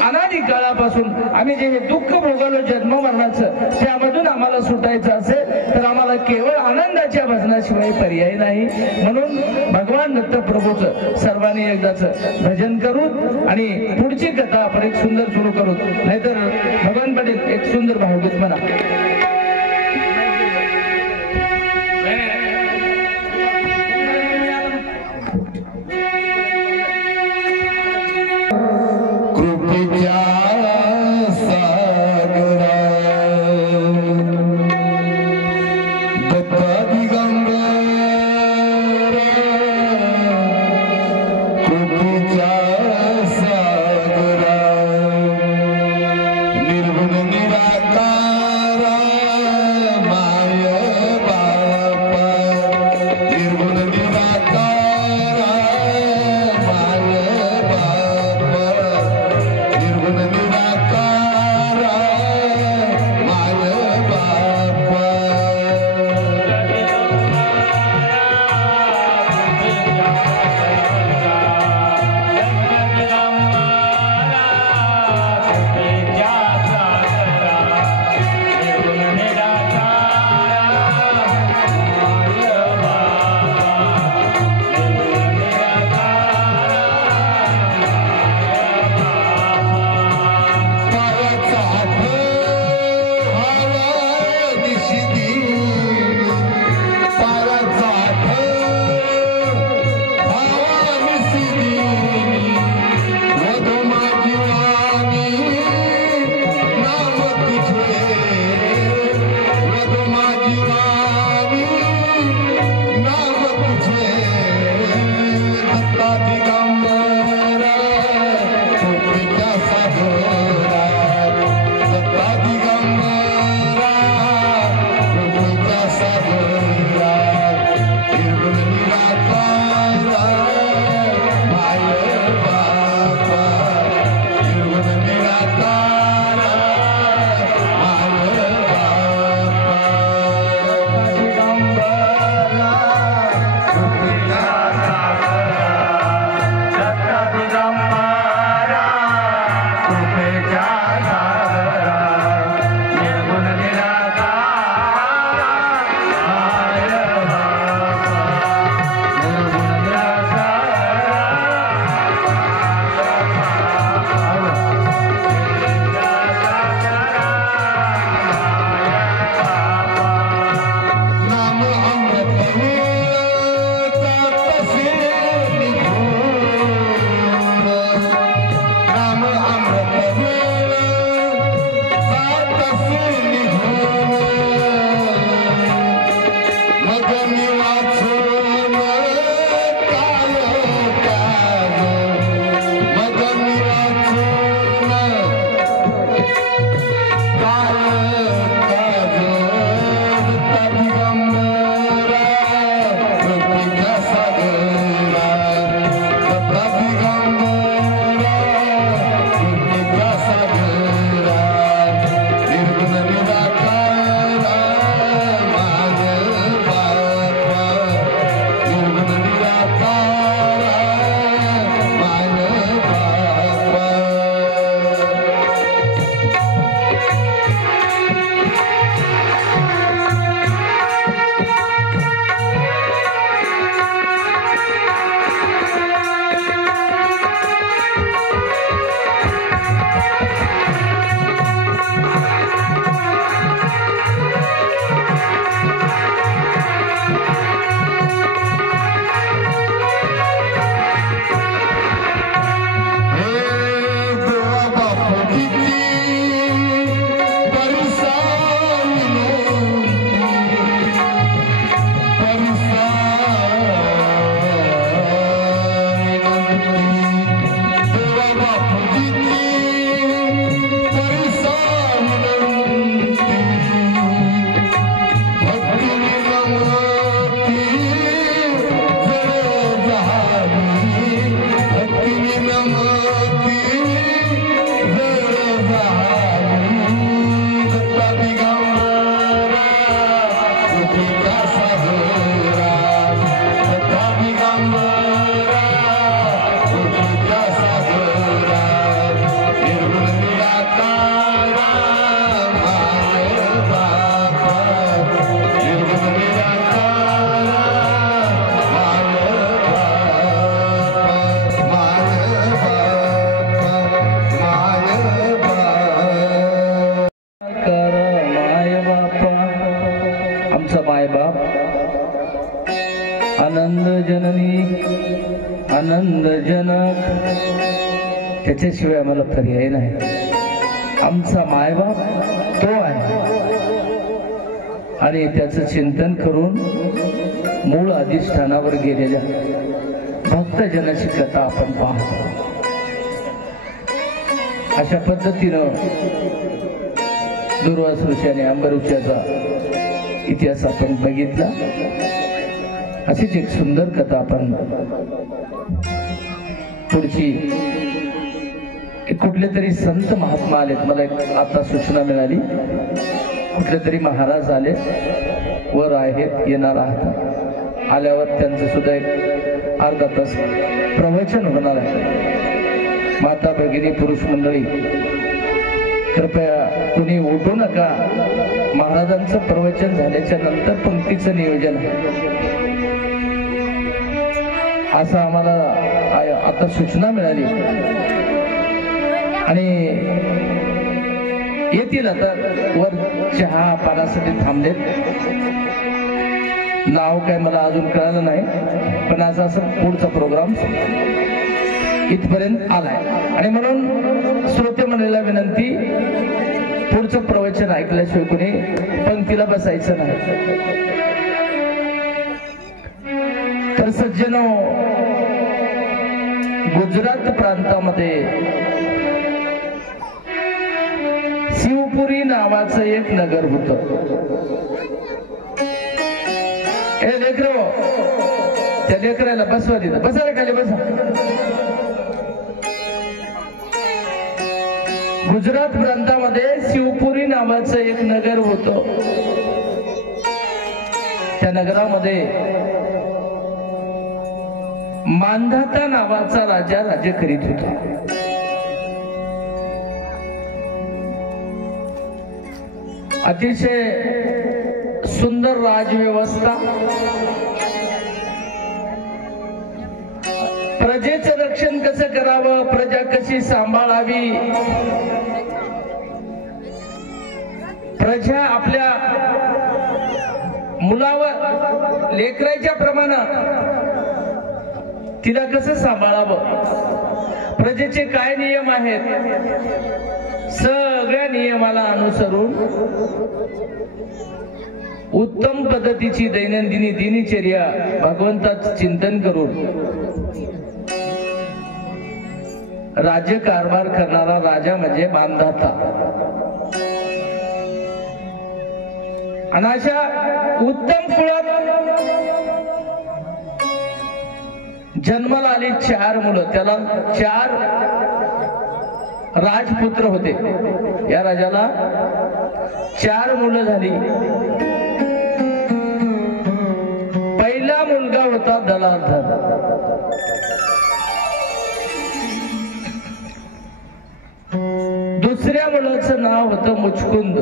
अनादी काळापासून आम्ही जे दुःख भोगवलं जन्म मरणाचं, त्यामधून आम्हाला सुटायचं असेल तर आम्हाला केवळ आनंदाच्या भजनाशिवाय पर्याय नाही. म्हणून भगवान दत्त प्रभूचं सर्वांनी एकदाच भजन करू आणि पुढची कथा आपण एक सुंदर सुरू करू. नाहीतर भगवान पाटील एक सुंदर भावगीत म्हणा. त्याच्याशिवाय आम्हाला पर्याय नाही. आमचा मायबाप तो आहे आणि त्याचं चिंतन करून मूळ अधिष्ठानावर गेलेल्या भक्तजनाची कथा आपण पाहतो. अशा पद्धतीनं दुर्वास आणि अंबरीच्या इतिहास आपण बघितला. अशीच एक सुंदर कथा आपण पुढची कुठले तरी संत महात्मा आलेत. मला एक आता सूचना मिळाली, कुठले तरी महाराज आले, वर आहेत, येणार आहात. आल्यावर त्यांचं सुद्धा एक अर्धा तास प्रवचन होणार आहे. माता भगिनी पुरुष मंडळी कृपया कुणी उठू नका. महाराजांचं प्रवचन झाल्याच्या नंतर पंक्तीचं नियोजन आहे असं आम्हाला आता सूचना मिळाली आणि येतील. आता वर चहा पाण्यासाठी थांबलेत. नाव काय मला अजून कळालं नाही, पण असं पुढचा प्रोग्राम इथपर्यंत आलाय आणि म्हणून श्रोते मंडळीला विनंती, पुढचं प्रवचन ऐकल्याशिवाय कुणी पंक्तीला बसायचं नाही. तर सज्जनो, गुजरात प्रांतामध्ये शिवपुरी नावाचं एक नगर होतं. हे लेकरो, त्या लेकराला बसवा दिलं. बसा रे खाली, बसा. गुजरात प्रांतामध्ये शिवपुरी नावाचं एक नगर होतं. त्या नगरामध्ये मांधाता नावाचा राजा राज्य करीत होता. अतिशय सुंदर राजव्यवस्था, प्रजेचं रक्षण कसं करावं, प्रजा कशी सांभाळावी, प्रजा आपल्या मुलावर लेकराच्या प्रमाणे तिला कसं सांभाळावं, प्रजेचे काय नियम आहेत, सगळ्या नियमाला अनुसरून उत्तम पद्धतीची दैनंदिनी दिनचर्या भगवंताचं चिंतन करून राज्य कारभार करणारा राजा म्हणजे मांधाता. आणि अशा उत्तम कुळात जन्माला आली 4 मुलं. त्याला 4 राजपुत्र होते. या राजाला 4 मुलं झाली. पहिला मुलगा होता दलाधर. दुसऱ्या मुलाचं नाव होतं मुचकुंद.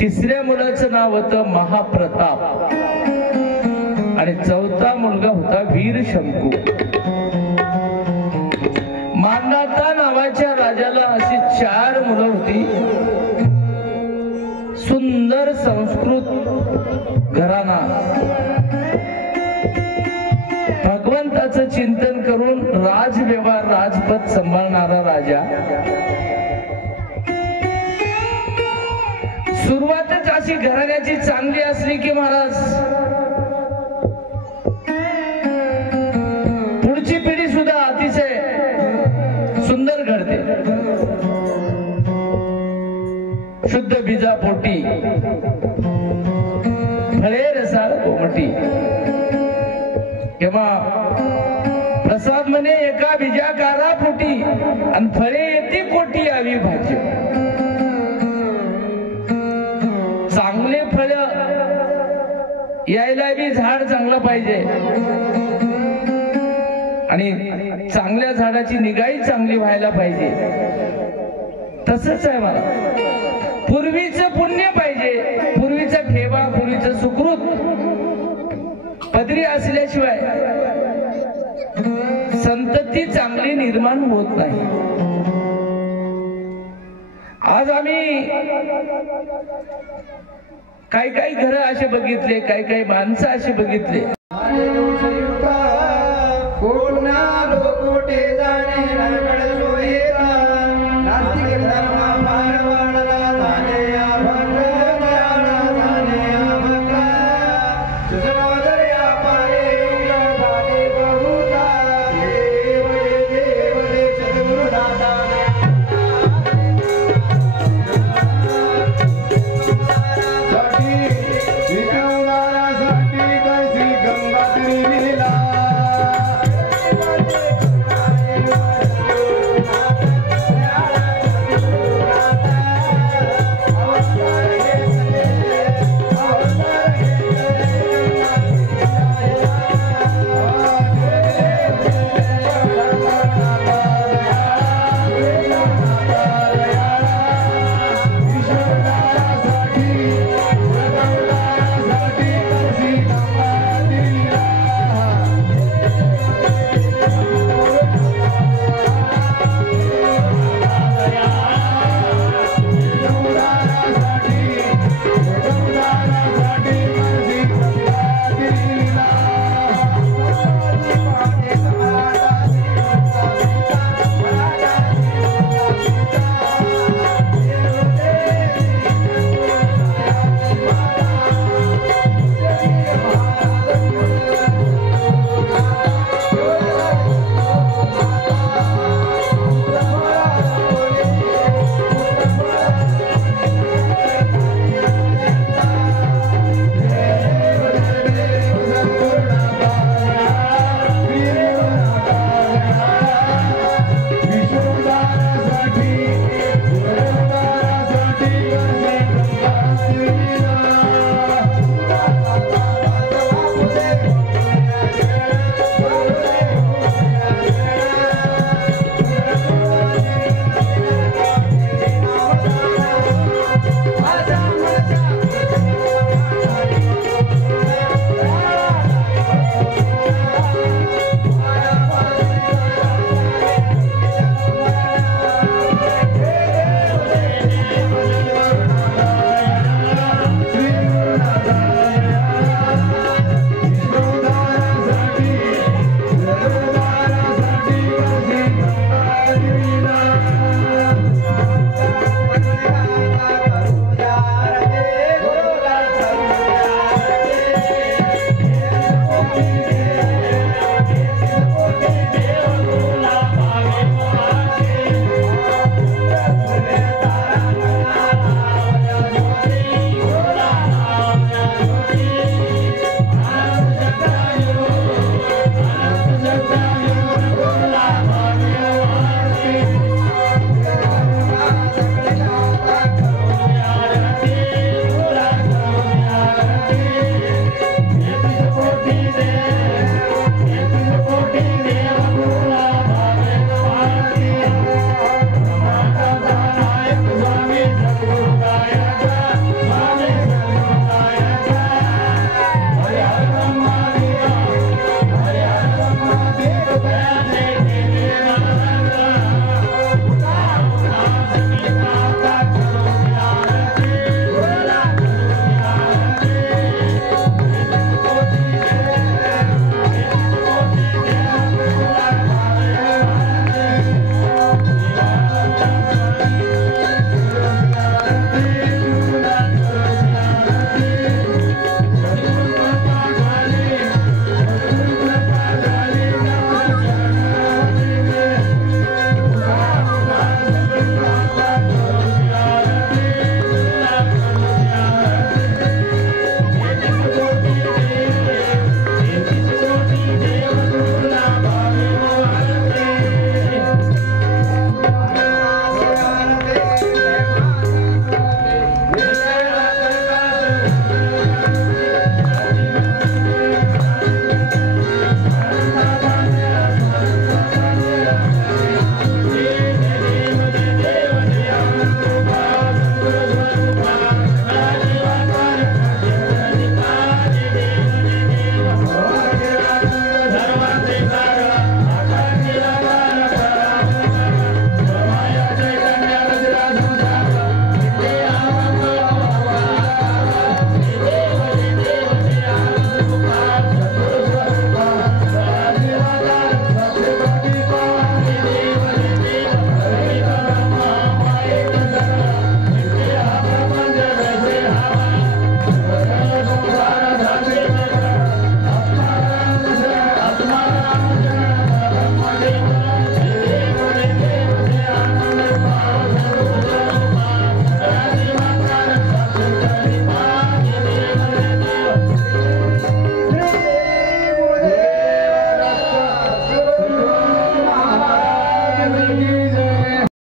तिसऱ्या मुलाचं नाव होतं महाप्रताप आणि चौथा मुलगा होता वीर शंकू. मांधाता नावाच्या राजाला अशी 4 मुलं होती. सुंदर संस्कृत घराणा, भगवंताचं चिंतन करून राजव्यवहार राजपद सांभाळणारा राजा. सुरुवातच अशी घराण्याची चांगली असली की महाराज पुढची पिढी सुद्धा अतिशय सुंदर घडते. शुद्ध बीजा पोटी फळे रसाळ कोमटी. किंवा प्रसाद म्हणे एका बीजाकारा पोटी आणि फळे येते कोटी आवी भाज्य. चांगले फळ यायला बी झाड चांगलं पाहिजे आणि चांगल्या झाडाची निगाही चांगली व्हायला पाहिजे. तसंच आहे मला, पूर्वीचं पुण्य पाहिजे, पूर्वीचा ठेवा, पूर्वीचं सुकृत पदरी असल्याशिवाय संतती चांगली निर्माण होत नाही. आज आम्ही काही घर असे बघितले, काही माणसं असे बघितले कोणा लोकोटे जाणे नाकड सोहेला नास्तिक